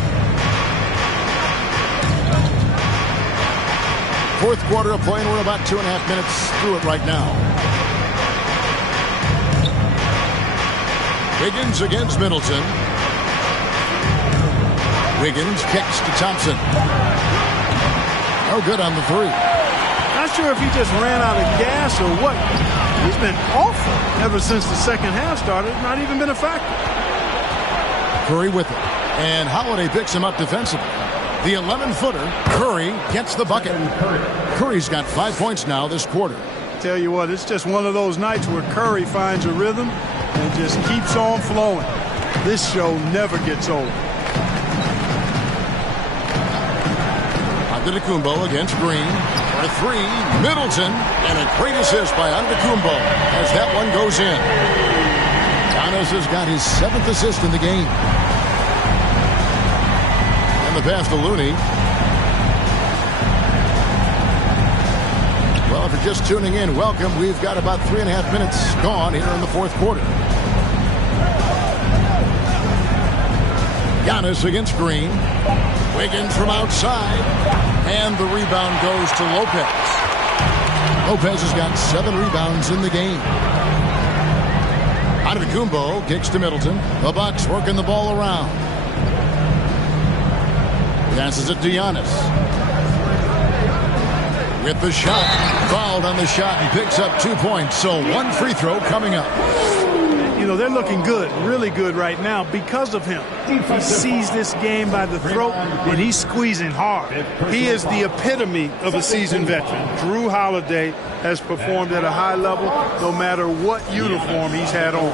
4th quarter of play, and we're about 2.5 minutes through it right now. Wiggins against Middleton. Wiggins kicks to Thompson. No good on the 3. Not sure if he just ran out of gas or what. He's been awful ever since the second half started. Not even been a factor. Curry with it. And Holiday picks him up defensively. The 11-footer, Curry, gets the bucket. Curry's got 5 points now this quarter. Tell you what, it's just one of those nights where Curry finds a rhythm and just keeps on flowing. This show never gets old. Antetokounmpo against Green. For 3, Middleton. And a great assist by Antetokounmpo as that one goes in. Giannis has got his 7th assist in the game. And the pass to Looney. Well, if you're just tuning in, welcome. We've got about 3.5 minutes gone here in the 4th quarter. Giannis against Green. Wiggins from outside. And the rebound goes to Lopez. Lopez has got 7 rebounds in the game. Antetokounmpo kicks to Middleton. The Bucks working the ball around. Passes it to Giannis. With the shot. Fouled on the shot and picks up 2 points. So 1 free throw coming up. You know, they're looking good, really good right now because of him. He sees this game by the throat, and he's squeezing hard. He is the epitome of a seasoned veteran. Jrue Holiday has performed at a high level no matter what uniform he's had on.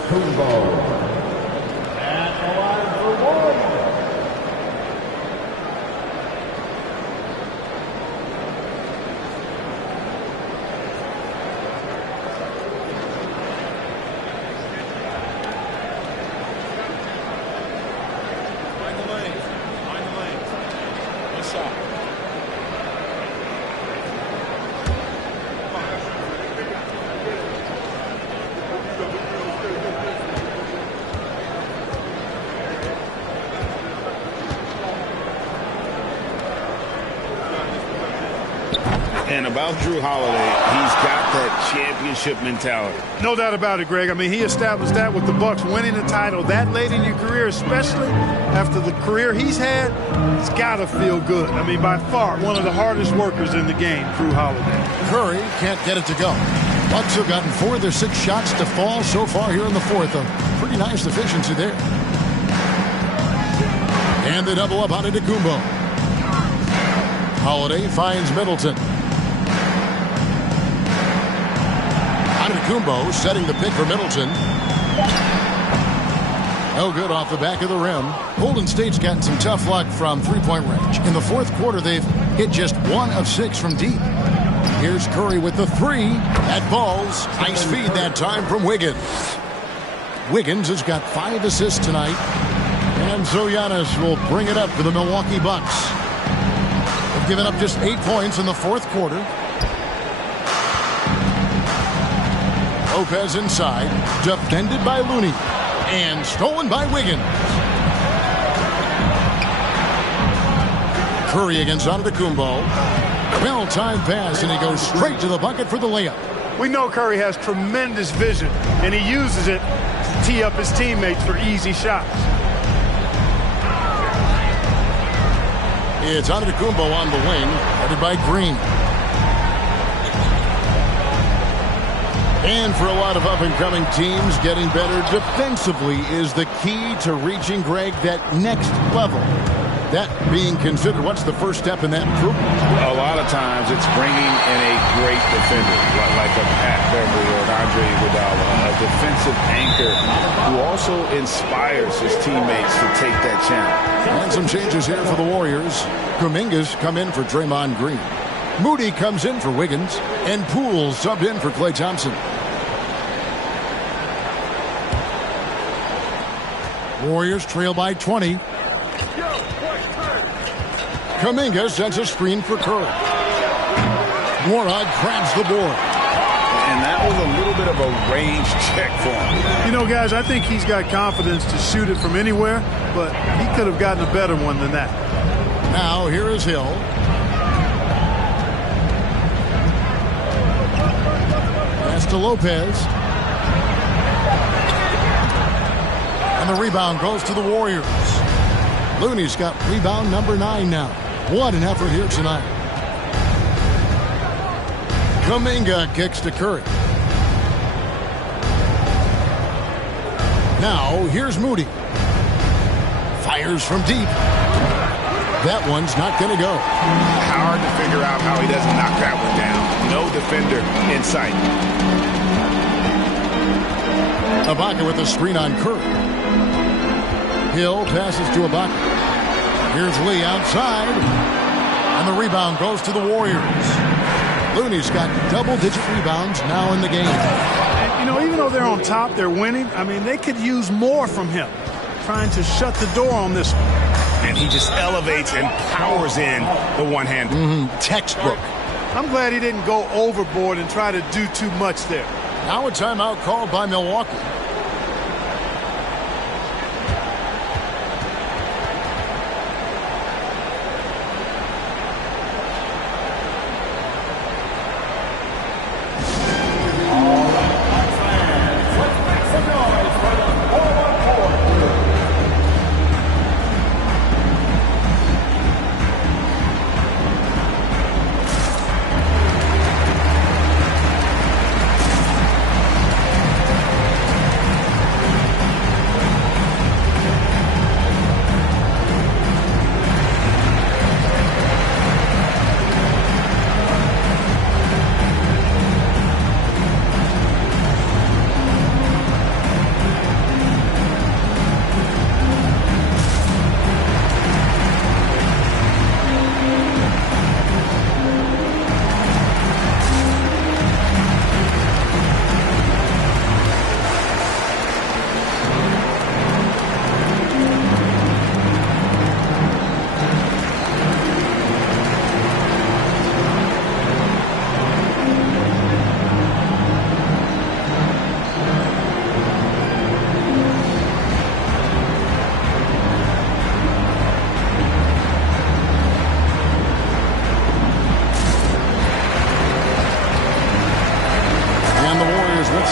And about Jrue Holiday, he's got that championship mentality. No doubt about it, Greg. I mean, he established that with the Bucks winning the title that late in your career, especially after the career he's had. It's got to feel good. I mean, by far, one of the hardest workers in the game, Jrue Holiday. Curry can't get it to go. Bucks have gotten 4 of their 6 shots to fall so far here in the fourth. A pretty nice efficiency there. And they double up on Antetokounmpo. Holiday finds Middleton. Antetokounmpo setting the pick for Middleton. No good off the back of the rim. Golden State's gotten some tough luck from three-point range. In the fourth quarter, they've hit just 1 of 6 from deep. Here's Curry with the 3. That falls. Nice feed that time from Wiggins. Wiggins has got 5 assists tonight. And so Giannis will bring it up for the Milwaukee Bucks. They've given up just 8 points in the fourth quarter. Lopez inside. Defended by Looney. And stolen by Wiggins. Curry against Antetokounmpo. Well-timed pass, and he goes straight to the bucket for the layup. We know Curry has tremendous vision, and he uses it to tee up his teammates for easy shots. It's Antetokounmpo on the wing, headed by Green. And for a lot of up-and-coming teams, getting better defensively is the key to reaching, Greg, that next level. That being considered, what's the first step in that improvement? A lot of times it's bringing in a great defender, like a Pat Beverly or an Andre Iguodala, a defensive anchor who also inspires his teammates to take that challenge. And some changes here for the Warriors. Kuminga's come in for Draymond Green. Moody comes in for Wiggins, and Poole subbed in for Klay Thompson. Warriors trail by 20. Kuminga sends a screen for Curry. Morag grabs the board. And that was a little bit of a range check for him. You know, guys, I think he's got confidence to shoot it from anywhere, but he could have gotten a better one than that. Now here is Hill. Pass to Lopez. And the rebound goes to the Warriors. Looney's got rebound number 9 now. What an effort here tonight. Kuminga kicks to Curry. Now here's Moody. Fires from deep. That one's not going to go. Hard to figure out how he doesn't knock that one down. No defender in sight. Ibaka with a screen on Curry. Hill passes to Ibaka. Here's Lee outside. And the rebound goes to the Warriors. Looney's got double-digit rebounds now in the game. And, you know, even though they're on top, they're winning. I mean, they could use more from him. Trying to shut the door on this one. And he just elevates and powers in the one-hander. Textbook. I'm glad he didn't go overboard and try to do too much there. Now a timeout called by Milwaukee.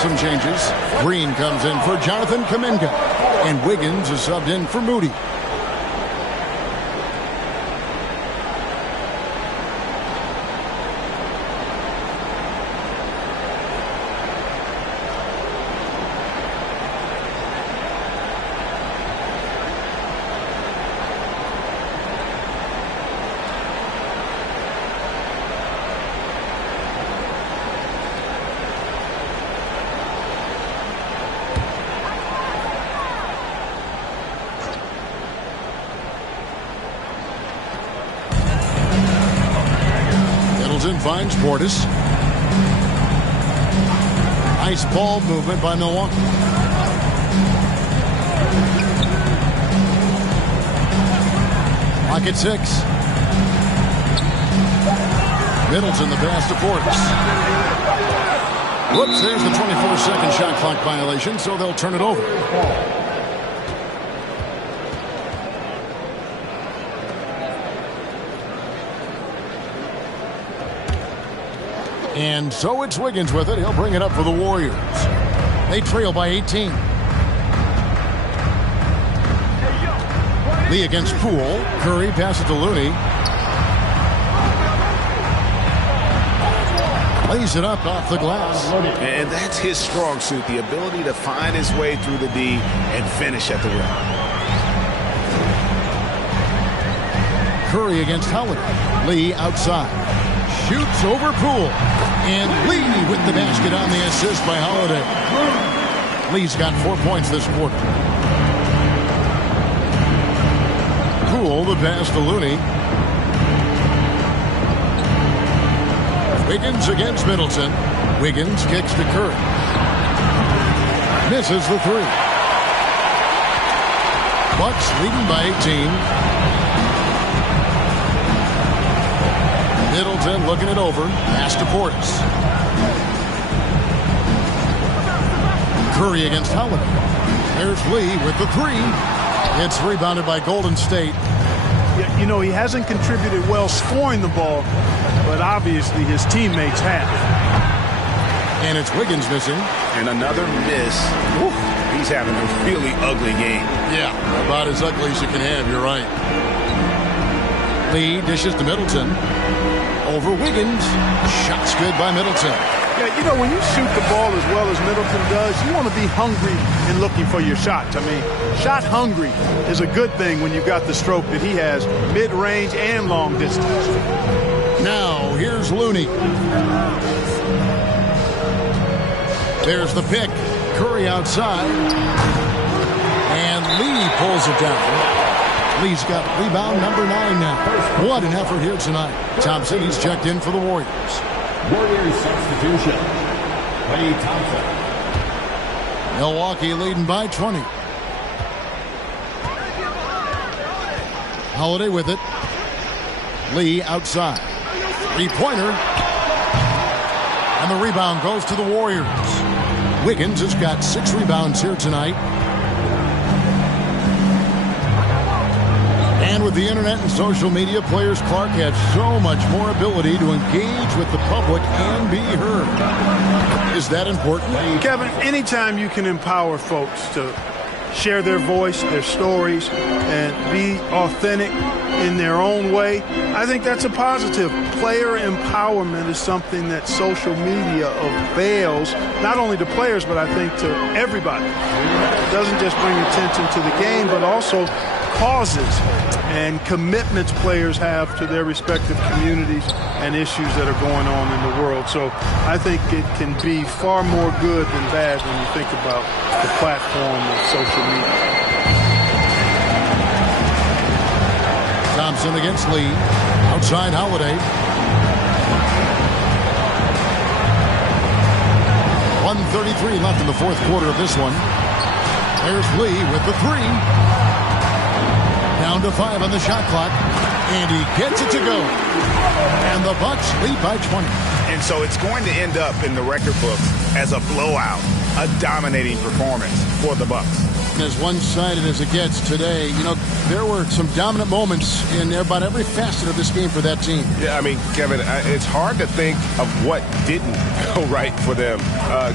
some changes. Green comes in for Jonathan Kuminga. And Wiggins is subbed in for Moody. Finds Portis. Nice ball movement by Milwaukee. Clock at 6. Middleton the pass to Portis. Whoops, there's the 24-second shot clock violation, so they'll turn it over. And so it's Wiggins with it. He'll bring it up for the Warriors. They trail by 18. Lee against Poole. Curry passes to Looney. Lays it up off the glass. And that's his strong suit, the ability to find his way through the D and finish at the rim. Curry against Holiday. Lee outside. Shoots over Poole. And Lee with the basket on the assist by Holiday. Lee's got 4 points this quarter. Poole the pass to Looney. Wiggins against Middleton. Wiggins kicks to Curry. Misses the three. Bucks leading by 18. Middleton looking it over. Pass to Portis. Curry against Holiday. There's Lee with the three. It's rebounded by Golden State. You know, he hasn't contributed well scoring the ball, but obviously his teammates have. And it's Wiggins missing. And another miss. Woo. He's having a really ugly game. Yeah, about as ugly as you can have. You're right. Lee dishes to Middleton. Over Wiggins. Shot's good by Middleton. Yeah, you know, when you shoot the ball as well as Middleton does, you want to be hungry and looking for your shots. I mean, shot hungry is a good thing when you've got the stroke that he has, mid-range and long distance. Now, here's Looney. There's the pick. Curry outside. And Lee pulls it down. Lee's got rebound number 9 now. What an effort here tonight. Thompson, he's checked in for the Warriors. Warriors substitution. Klay Thompson. Milwaukee leading by 20. Holiday with it. Lee outside. Three-pointer. And the rebound goes to the Warriors. Wiggins has got 6 rebounds here tonight. And with the internet and social media, players Clark have so much more ability to engage with the public and be heard. Is that important? Kevin, anytime you can empower folks to share their voice, their stories, and be authentic in their own way, I think that's a positive. Player empowerment is something that social media avails, not only to players, but I think to everybody. It doesn't just bring attention to the game, but also causes and commitments players have to their respective communities and issues that are going on in the world. So I think it can be far more good than bad when you think about the platform of social media. Thompson against Lee. Outside Holiday. 1:33 left in the fourth quarter of this one. There's Lee with the three. Down to 5 on the shot clock. And he gets it to go. And the Bucks lead by 20. And so it's going to end up in the record books as a blowout, a dominating performance for the Bucks. As one-sided as it gets today, you know, there were some dominant moments in about every facet of this game for that team. Yeah, I mean, Kevin, it's hard to think of what didn't go right for them.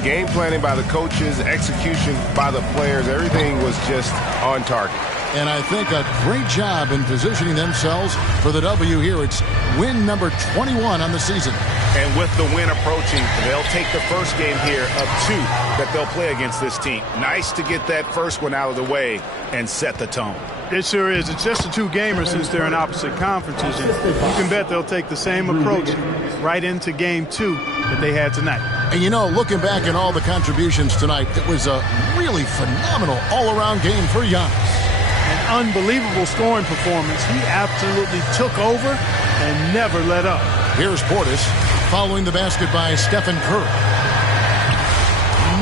Game planning by the coaches, execution by the players, everything was just on target. And I think a great job in positioning themselves for the W here. It's win number 21 on the season. And with the win approaching, they'll take the first game here of 2 that they'll play against this team. Nice to get that first one out of the way and set the tone. It sure is. It's just a 2-gamer since they're in opposite conferences. And you can bet they'll take the same approach right into game 2 that they had tonight. And, you know, looking back at all the contributions tonight, it was a really phenomenal all-around game for Giannis. An unbelievable scoring performance. He absolutely took over and never let up. Here's Portis following the basket by Stephen Curry.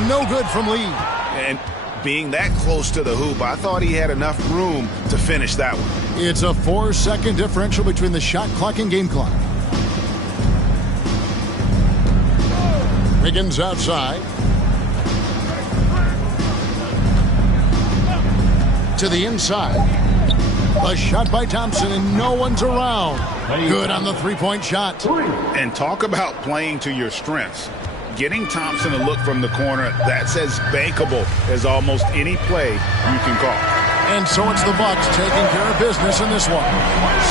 No good from Lee. And being that close to the hoop, I thought he had enough room to finish that one. It's a 4-second differential between the shot clock and game clock. Wiggins outside. To the inside. A shot by Thompson, and no one's around. Good on the three-point shot. And talk about playing to your strengths. Getting Thompson to look from the corner, that's as bankable as almost any play you can call. And so it's the Bucks taking care of business in this one.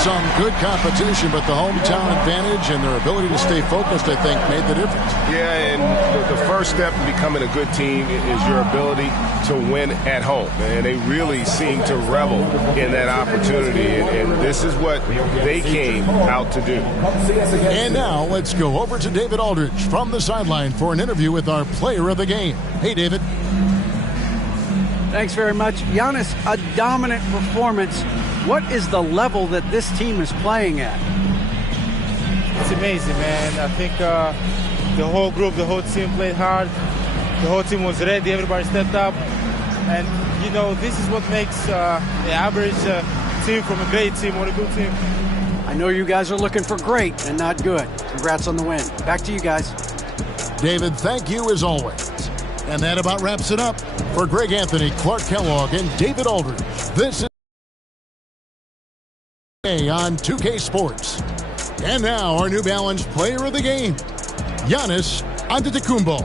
Some good competition, but the hometown advantage and their ability to stay focused, I think, made the difference. Yeah, and the first step in becoming a good team is your ability to win at home. And they really seem to revel in that opportunity, and this is what they came out to do. And now let's go over to David Aldridge from the sideline for an interview with our player of the game. Hey, David. Thanks very much. Giannis, a dominant performance. What is the level that this team is playing at? It's amazing, man. I think the whole group, the whole team played hard. The whole team was ready. Everybody stepped up. And, you know, this is what makes the average team from a great team or a good team. I know you guys are looking for great and not good. Congrats on the win. Back to you guys. David, thank you as always. And that about wraps it up. For Greg Anthony, Clark Kellogg, and David Aldridge, this is on 2K Sports. And now our New Balance player of the game, Giannis Antetokounmpo.